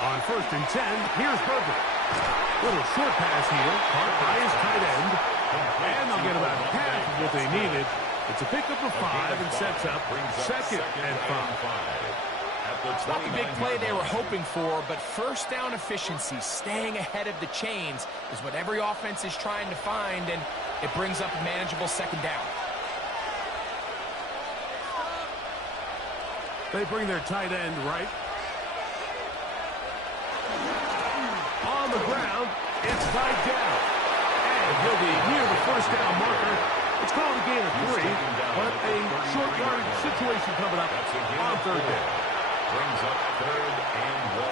On 1st and 10, here's Herbert. Little short pass here, caught by his tight end. And they'll get about half of what they needed. It's a pickup of 5 and sets up 2nd and 5. It's not the big play they were hoping for, but first down efficiency, staying ahead of the chains, is what every offense is trying to find, and it brings up a manageable 2nd down. They bring their tight end right. On the ground, it's Vidal. And he'll be near the 1st down marker. It's called a gain of 3, but a short yardage situation coming up on 3rd down. Brings up 3rd and 1.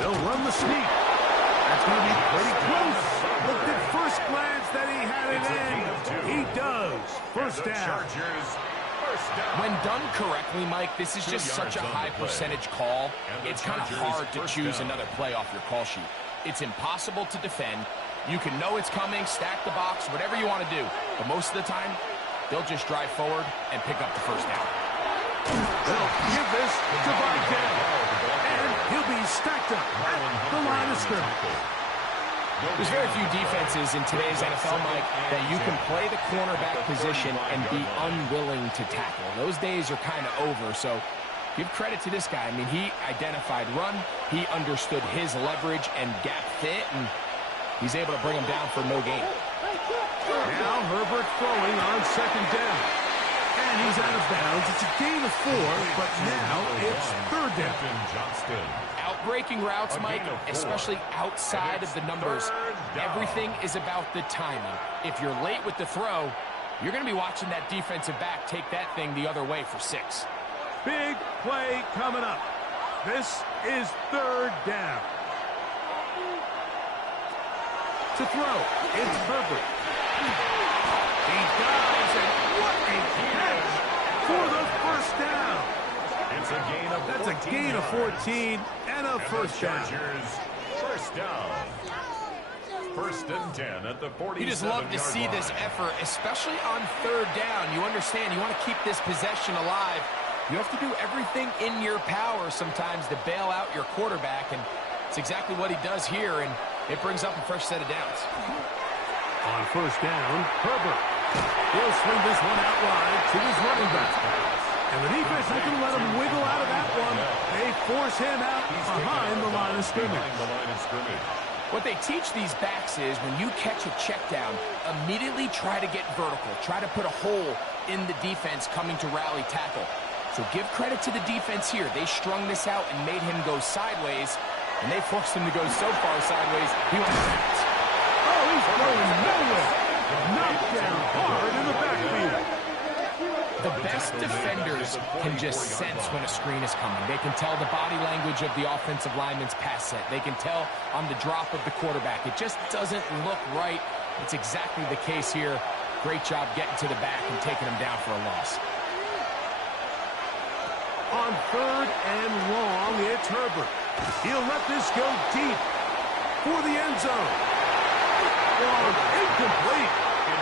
They'll run the sneak. That's going to be pretty close. Looked at first glance that he had it in. He does. 1st down. When done correctly, Mike, this is just such a high percentage call. It's kind of hard to choose another play off your call sheet. It's impossible to defend. You can know it's coming, stack the box, whatever you want to do. But most of the time, they'll just drive forward and pick up the 1st down. They'll give this to Vidal. And he'll be stacked up at the line of scrimmage. There's very few defenses in today's NFL, Mike, that you can play the cornerback position and be unwilling to tackle. Those days are kind of over, so give credit to this guy. I mean, he identified run, he understood his leverage and gap fit, and he's able to bring him down for no gain. Now Herbert throwing on 2nd down. And he's out of bounds. It's a gain of 4, but now it's 3rd down. Breaking routes, Mike, especially outside of the numbers, everything is about the timing. If you're late with the throw, you're going to be watching that defensive back take that thing the other way for 6. Big play coming up. This is 3rd down. To throw, it's Herbert. He dives, and what a catch for the 1st down. It's a gain of 14. That's a gain of 14 and a 1st down. 1st down. 1st and 10 at the 47-yard line. You just love to see this effort, especially on 3rd down. You understand, you want to keep this possession alive. You have to do everything in your power sometimes to bail out your quarterback, and it's exactly what he does here, and it brings up a fresh set of downs. On first down, Herbert. He'll swing this one out wide to his running back. And the defense isn't going to let him wiggle out of that one. They force him out behind the line of scrimmage. What they teach these backs is when you catch a check down, immediately try to get vertical. Try to put a hole in the defense coming to rally tackle. So give credit to the defense here. They strung this out and made him go sideways, and they forced him to go so far sideways, he went backwards. Oh, he's going nowhere. Knocked down hard in the backfield. The best defenders can just sense when a screen is coming. They can tell the body language of the offensive lineman's pass set. They can tell on the drop of the quarterback. It just doesn't look right. It's exactly the case here. Great job getting to the back and taking him down for a loss. On third and long, it's Herbert. He'll let this go deep for the end zone. Long, incomplete.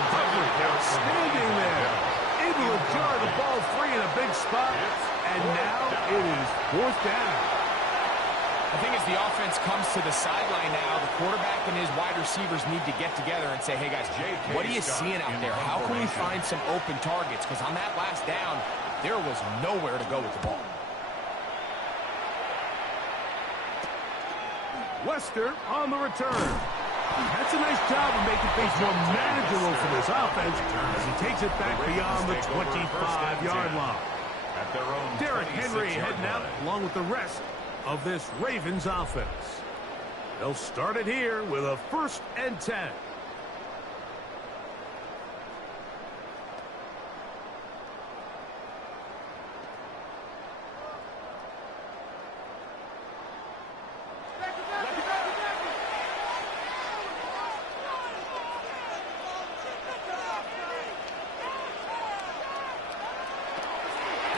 Herbert outstanding there. Able to jar the ball free in a big spot. And now it is fourth down. I think as the offense comes to the sideline now, the quarterback and his wide receivers need to get together and say, hey, guys, what are you seeing out there? How can we find some open targets? Because on that last down, there was nowhere to go with the ball. Wester on the return. That's a nice job of making things more manageable for this offense as he takes it back beyond the 25-yard line. Derrick Henry heading out along with the rest of this Ravens offense. They'll start it here with a 1st and 10.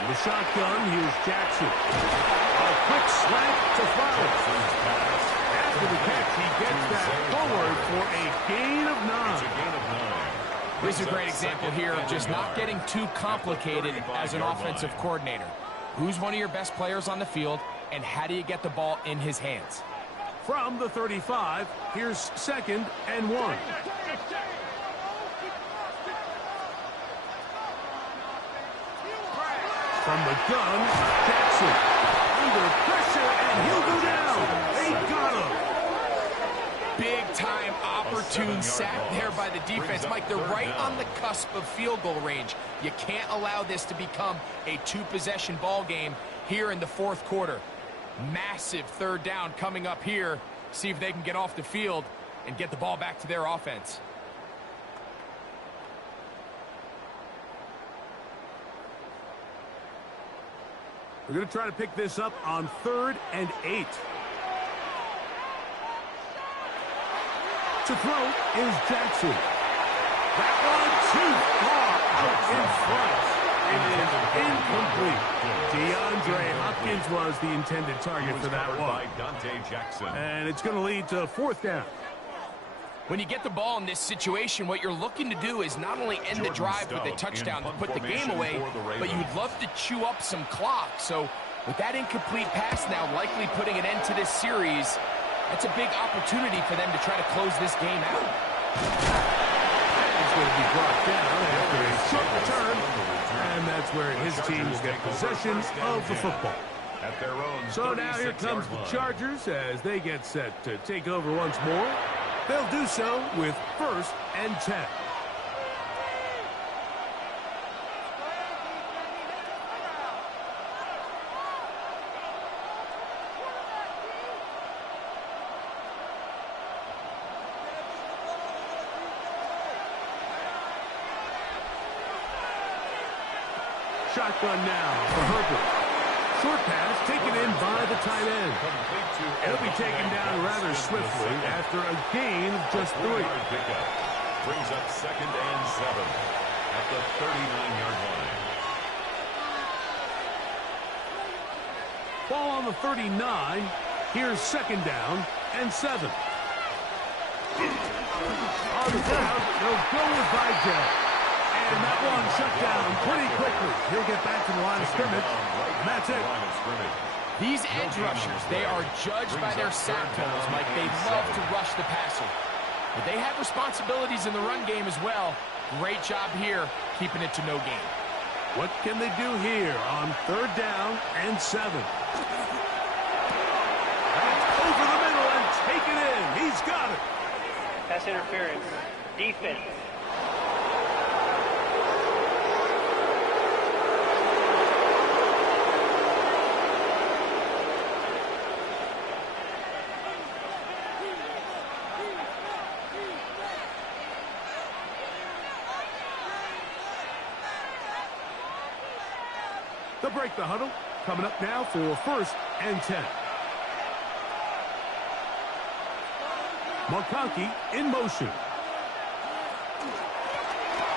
The shotgun, here's Jackson. A quick slant to Flowers. After the catch, he gets that forward for a gain of 9. This is a great example here of just not getting too complicated as an offensive coordinator. Who's one of your best players on the field, and how do you get the ball in his hands? From the 35, here's 2nd and 1. From the gun, Jackson under pressure, and he'll go down. They got him. Big-time opportune sack there by the defense. Mike, they're right on the cusp of field goal range. You can't allow this to become a 2-possession ball game here in the 4th quarter. Massive 3rd down coming up here. See if they can get off the field and get the ball back to their offense. We're going to try to pick this up on 3rd and 8. To throw is Jackson. That one too far out in front. It is incomplete. DeAndre Hopkins was the intended target for that one. And it's going to lead to 4th down. When you get the ball in this situation, what you're looking to do is not only end the drive with a touchdown to put the game away, but you'd love to chew up some clock. So with that incomplete pass now likely putting an end to this series, that's a big opportunity for them to try to close this game out. He's going to be brought down after a short return, and that's where his team will get possession of the football. So now here comes the Chargers as they get set to take over once more. They'll do so with 1st and 10. Shotgun now for Herbert. Short pass taken in by the tight end. He'll be taken down rather swiftly after a gain of just 3. Brings up 2nd and 7 at the 39-yard line. Ball on the 39. Here's 2nd down and 7. On the ground, they'll go with Vidal. And that one shut down pretty quickly. He'll get back to the line of scrimmage, and that's it. These edge rushers, they are judged by their sack totals, Mike. They love to rush the passer. But they have responsibilities in the run game as well. Great job here, keeping it to no gain. What can they do here on 3rd down and 7? Over the middle and take it in. He's got it. Pass interference. Defense. They'll break the huddle. Coming up now for 1st and 10. McConkey in motion.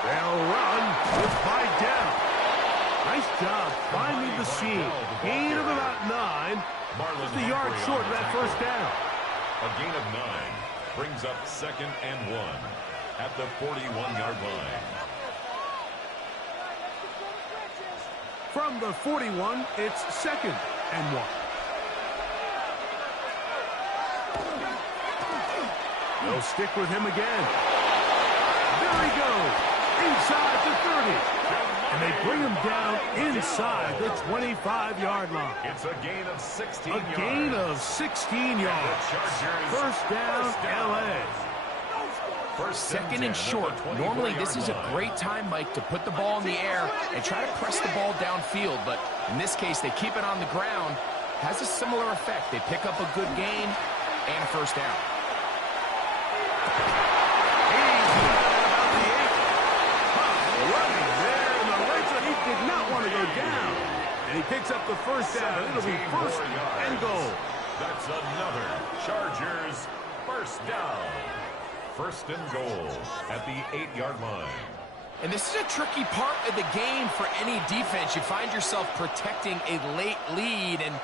They'll run with Clyde down. Nice job finding the seam. Gain of about 9. Just a yard short of that 1st down. A gain of 9 brings up 2nd and 1 at the 41-yard line. From the 41, it's 2nd and 1. They'll stick with him again. There he goes. Inside the 30. And they bring him down inside the 25-yard line. It's a gain of 16 yards. A gain of 16 yards. 1st down, L.A. 2nd and short. Normally, this is a great time, Mike, to put the ball in the air and try to press the ball downfield. But in this case, they keep it on the ground. Has a similar effect. They pick up a good gain and a 1st down. Running there in the right side. He did not want to go down. And he picks up the 1st down. It'll be 1st and goal. That's another Chargers 1st down. 1st and goal at the 8-yard line. And this is a tricky part of the game for any defense. You find yourself protecting a late lead, and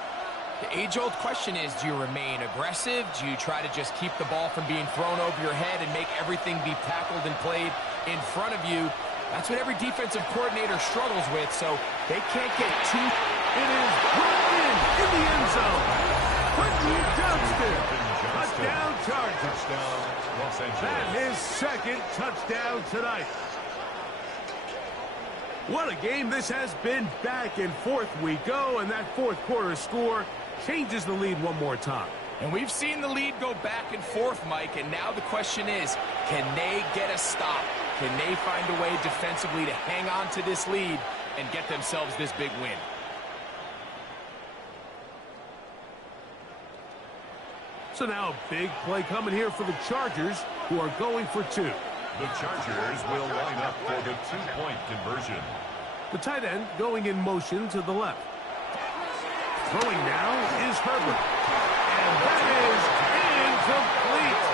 the age-old question is, do you remain aggressive? Do you try to just keep the ball from being thrown over your head and make everything be tackled and played in front of you? That's what every defensive coordinator struggles with, so they can't get too... It is brought in the end zone. Quentin Johnston. Touchdown, Chargers. Touchdown, Los Angeles. That is 2nd touchdown tonight. What a game this has been. Back and forth we go, and that 4th quarter score changes the lead one more time. And we've seen the lead go back and forth, Mike, and now the question is, can they get a stop? Can they find a way defensively to hang on to this lead and get themselves this big win? So now a big play coming here for the Chargers, who are going for 2. The Chargers will line up for the 2-point conversion. The tight end going in motion to the left. Throwing now is Herbert. And that is incomplete.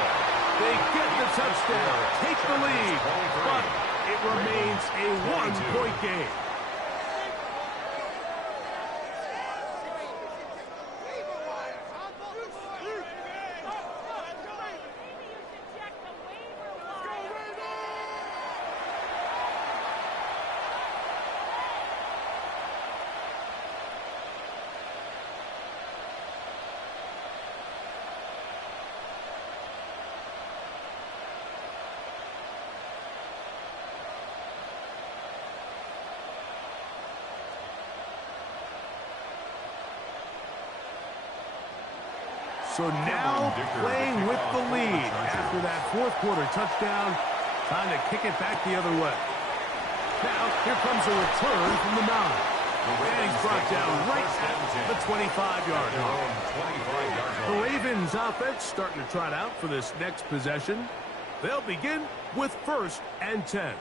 They get the touchdown, take the lead, but it remains a 1-point game. So now playing with the lead after that 4th quarter touchdown, trying to kick it back the other way. Now, here comes a return from the 9. And he's brought down right at the 25-yard line. The Ravens offense starting to trot out for this next possession. They'll begin with 1st and 10.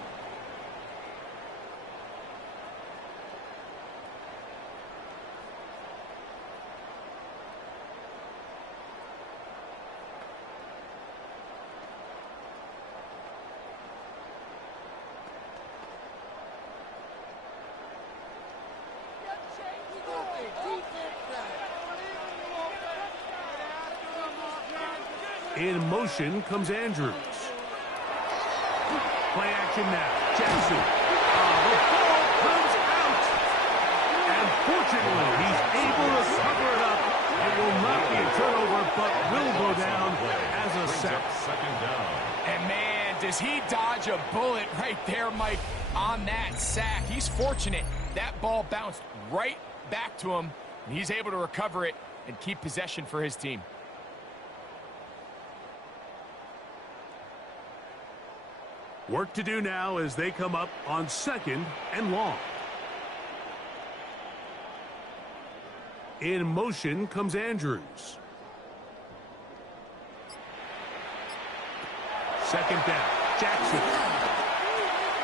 In motion comes Andrews. Play action now. Jackson. The ball comes out. And fortunately, he's able to cover it up. It will not be a turnover, but will go down as a sack. Second down. And man, does he dodge a bullet right there, Mike, on that sack. He's fortunate. That ball bounced right back to him, and he's able to recover it and keep possession for his team. Work to do now as they come up on 2nd and long. In motion comes Andrews. 2nd down. Jackson.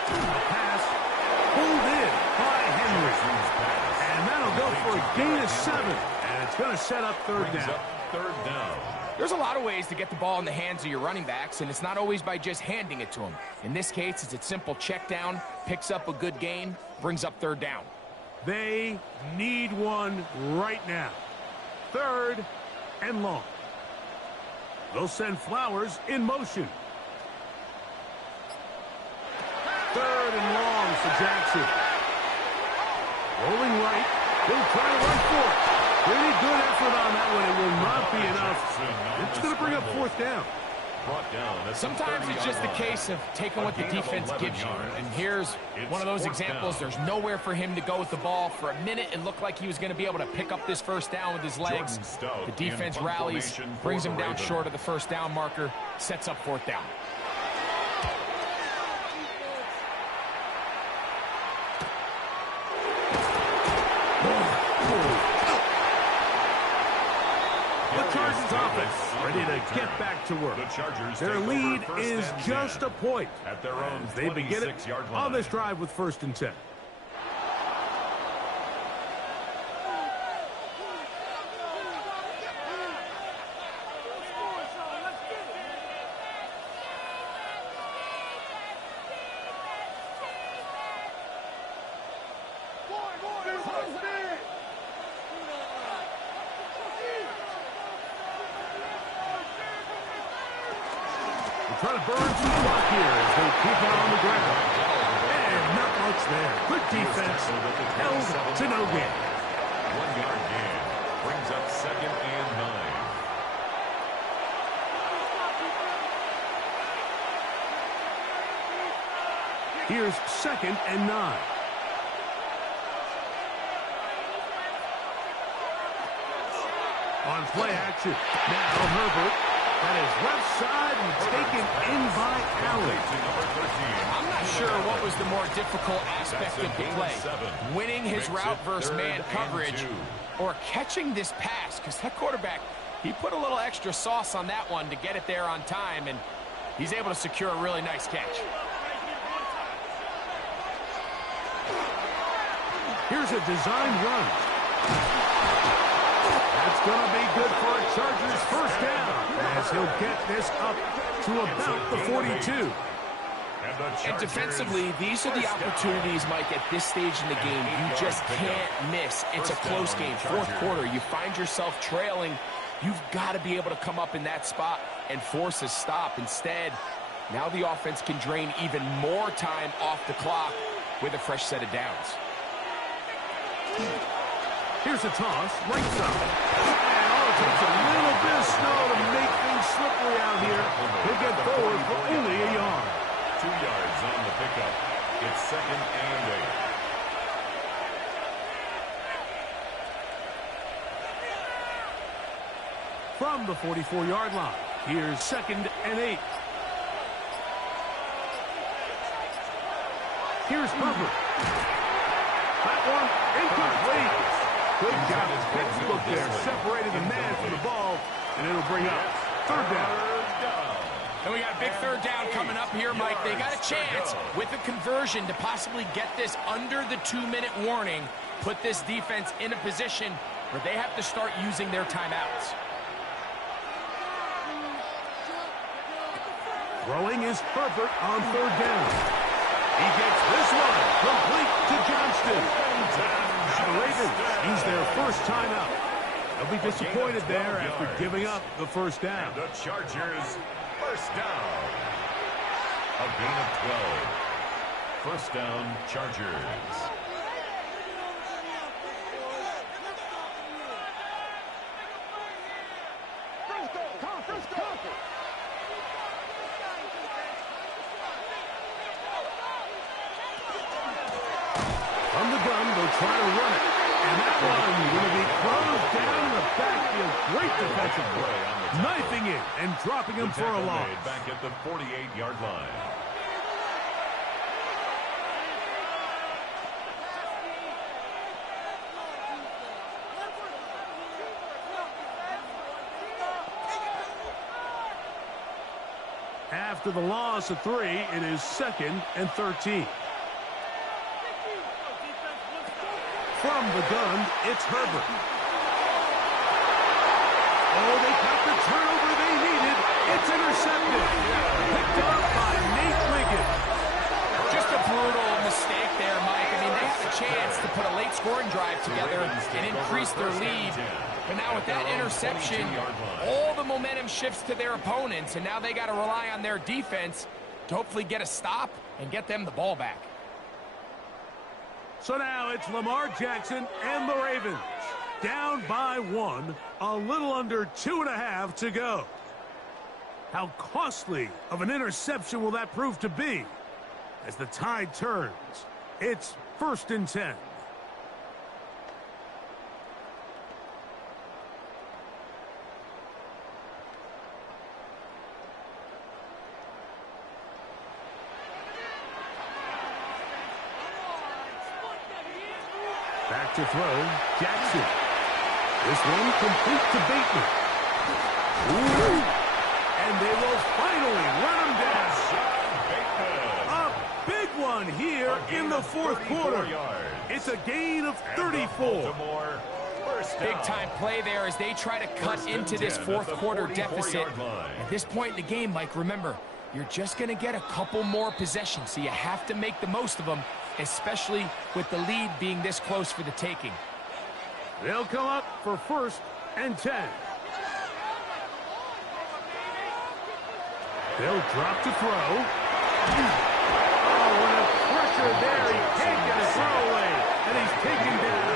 A pass pulled in by Henry. And that'll go for a gain of 7. And it's going to set up 3rd down. Third down. There's a lot of ways to get the ball in the hands of your running backs, and it's not always by just handing it to them. In this case, it's a simple check down, picks up a good gain, brings up 3rd down. They need one right now. 3rd and long. They'll send Flowers in motion. 3rd and long for Jackson. Rolling right. He'll try to run for it. Pretty good effort on that one. It will not be enough. It's going to bring up 4th down. Sometimes it's just a case of taking what the defense gives you. And here's one of those examples. There's nowhere for him to go with the ball. For a minute, it looked like he was going to be able to pick up this 1st down with his legs. The defense rallies, brings him down short of the 1st down marker, sets up 4th down. Chargers offense ready to get back to work. Their lead is just a point at their own. They begin it on this drive with 1st and 10. Trying to burn some clock here as they keep it on the ground. And not much there. Good defense. Held to no gain. 1-yard gain. Brings up 2nd and 9. Here's 2nd and 9. On play action. Now Herbert. That is left side and taken in by Allen. I'm not sure what was the more difficult aspect of the play. Winning his route versus man coverage or catching this pass, because that quarterback, he put a little extra sauce on that one to get it there on time, and he's able to secure a really nice catch. Here's a designed run. That's going to be good for a Chargers 1st down as he'll get this up to about the 42. And defensively, these are the opportunities, Mike, at this stage in the game you just can't miss. It's a close game. 4th quarter, you find yourself trailing. You've got to be able to come up in that spot and force a stop. Instead, now the offense can drain even more time off the clock with a fresh set of downs. Here's a toss, right side. And it takes a little bit of snow to make things slippery out here. He'll get forward for only a yard. 2 yards on the pickup. It's 2nd and 8. From the 44-yard line, here's 2nd and 8. Here's Herbert. That one incomplete. Good job. Textbook there. Separated the man from the ball, and it'll bring up 3rd down. And we got a big 3rd down coming up here, Mike. They got a chance with a conversion to possibly get this under the 2-minute warning, put this defense in a position where they have to start using their timeouts. Throwing is Herbert on 3rd down. He gets this one complete to Johnston. The Ravens use their 1st timeout. They'll be disappointed there after giving up the 1st down. And the Chargers 1st down. A gain of 12. First down, Chargers. From the gun, they'll try to run it. And that one going to be closed down in the backfield. Great defensive play. Knifing it and dropping him for a loss. Back at the 48-yard line. After the loss of 3, it is 2nd and 13. From the gun, it's Herbert. Oh, they got the turnover they needed. It's intercepted. Picked up by Nate Wiggins. Just a brutal mistake there, Mike. I mean, they had a chance to put a late scoring drive together and increase their lead. But now with that interception, all the momentum shifts to their opponents, and now they got to rely on their defense to hopefully get a stop and get them the ball back. So now it's Lamar Jackson and the Ravens. Down by 1, a little under 2.5 to go. How costly of an interception will that prove to be? As the tide turns, it's 1st and 10. Back to throw, Jackson. This one complete to Bateman. Ooh. And they will finally run him down. A big one here in the 4th quarter. It's a gain of 34. Big-time play there as they try to cut into this 4th quarter deficit. At this point in the game, Mike, remember, you're just going to get a couple more possessions, so you have to make the most of them, especially with the lead being this close for the taking. They'll come up for 1st and 10. They'll drop to throw. Oh, what a pressure there. He can't get a throw away, and he's taken down.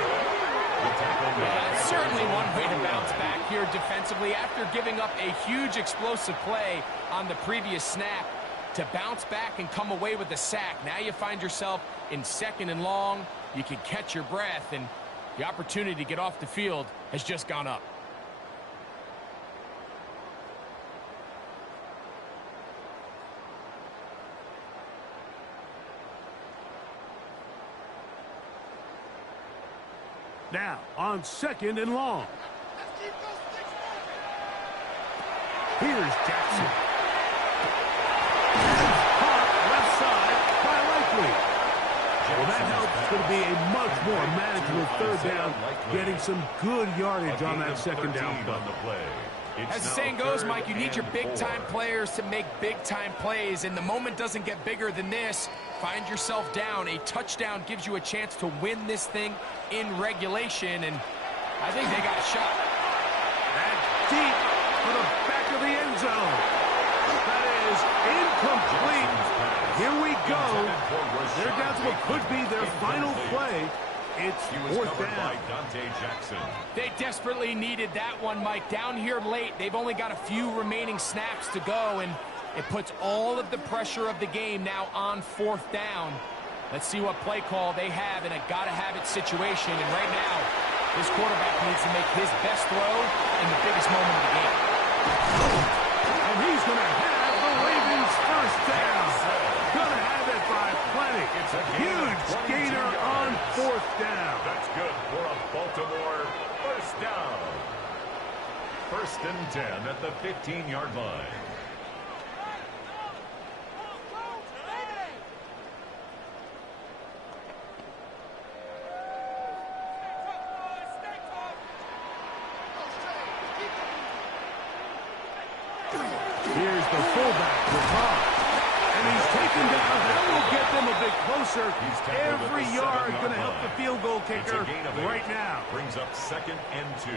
That's certainly one way to bounce back here defensively after giving up a huge explosive play on the previous snap. To bounce back and come away with a sack. Now you find yourself in 2nd and long. You can catch your breath, and the opportunity to get off the field has just gone up. Now on 2nd and long. Here's Jackson. Left side by Likely. Well, that helps. It's going to be a much more manageable 3rd down, getting some good yardage on that 2nd down play. As the saying goes, Mike, you need your big-time players to make big-time plays, and the moment doesn't get bigger than this. Find yourself down. A touchdown gives you a chance to win this thing in regulation, and I think they got a shot. That's deep for the back of the end zone. That is incomplete. Here we go. They're down to what could be their final play. It's 4th down. They desperately needed that one, Mike. Down here late, they've only got a few remaining snaps to go, and it puts all of the pressure of the game now on 4th down. Let's see what play call they have in a gotta-have-it situation. And right now, this quarterback needs to make his best throw in the biggest moment of the game. And he's going to have the Ravens' 1st down. Going to have it by plenty. It's a huge gainer on 4th down. That's good for a Baltimore 1st down. 1st and 10 at the 15-yard line. Here's the fullback with Bob. And he's taken down. That will get them a bit closer. Every yard going to help the field goal kicker right now. Brings up 2nd and 2.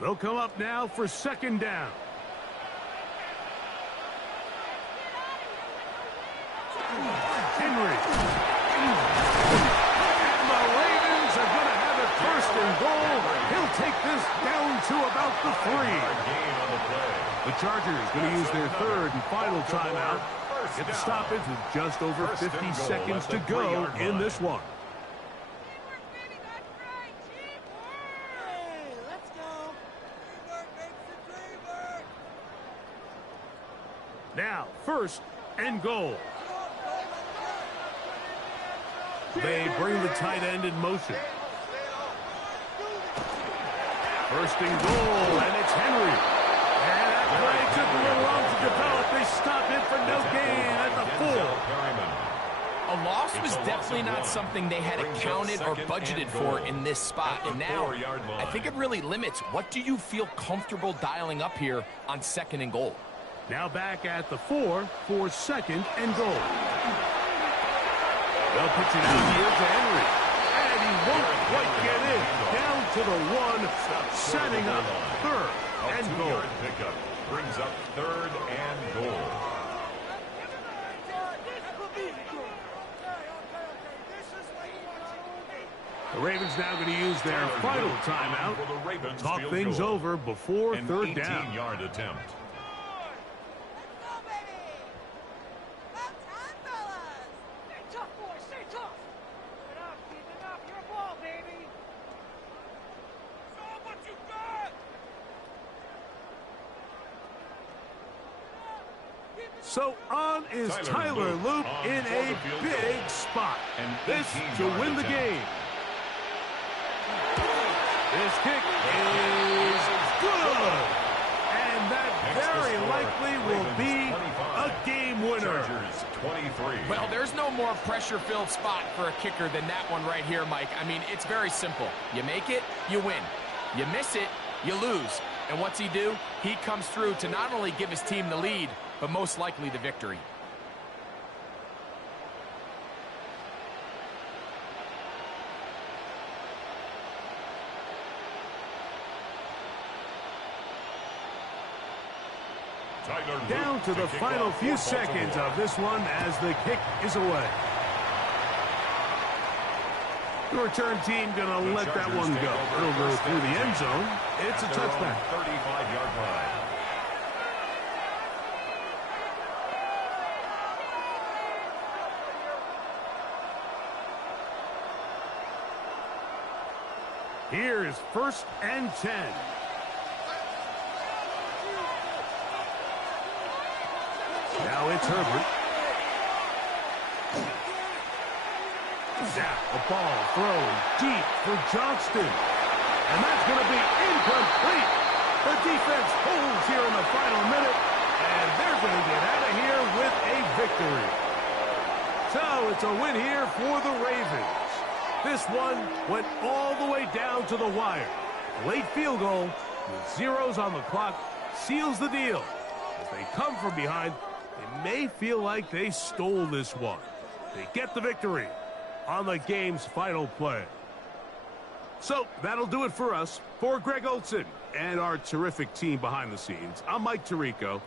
They'll come up now for second down. Henry. And the Ravens are going to have it first and goal. He'll take this down to about the 3. The Chargers going to use their third and final timeout. Get the stoppage with just over 50 seconds to go in this one. Now, first and goal. They bring the tight end in motion. First and goal, and it's Henry. And that play took a little long to develop. They stop it for no gain at the 4. A loss was definitely not something they had accounted or budgeted for in this spot. And now, I think it really limits what do you feel comfortable dialing up here on second and goal. Now back at the 4 for second and goal. They'll pitch it out here to Henry. And he won't quite get in. Down to the 1, setting up third and goal. Pickup brings up third and goal. The Ravens now going to use their final timeout. Talk things over before third down. 18-yard attempt. So on is Tyler Loop in a big spot. This to win the game. This kick is good. And that very likely will be a game winner. 23. Well, there's no more pressure-filled spot for a kicker than that one right here, Mike. I mean, it's very simple. You make it, you win. You miss it, you lose. And what's he do? He comes through to not only give his team the lead, but most likely the victory. Down to the final few seconds of this one as the kick is away. The return team going to let that one go. It'll go through the end zone. It's a touchback. 35-yard line. Here's first and 10. Now it's Herbert. Now a ball thrown deep for Johnston. And that's going to be incomplete. The defense holds here in the final minute. And they're going to get out of here with a victory. So it's a win here for the Ravens. This one went all the way down to the wire. Late field goal with zeros on the clock seals the deal. As they come from behind, they may feel like they stole this one. They get the victory on the game's final play. So that'll do it for us. For Greg Olson and our terrific team behind the scenes, I'm Mike Tirico.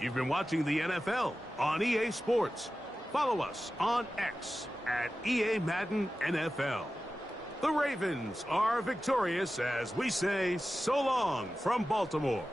You've been watching the NFL on EA Sports. Follow us on X at EA Madden NFL. The Ravens are victorious as we say so long from Baltimore.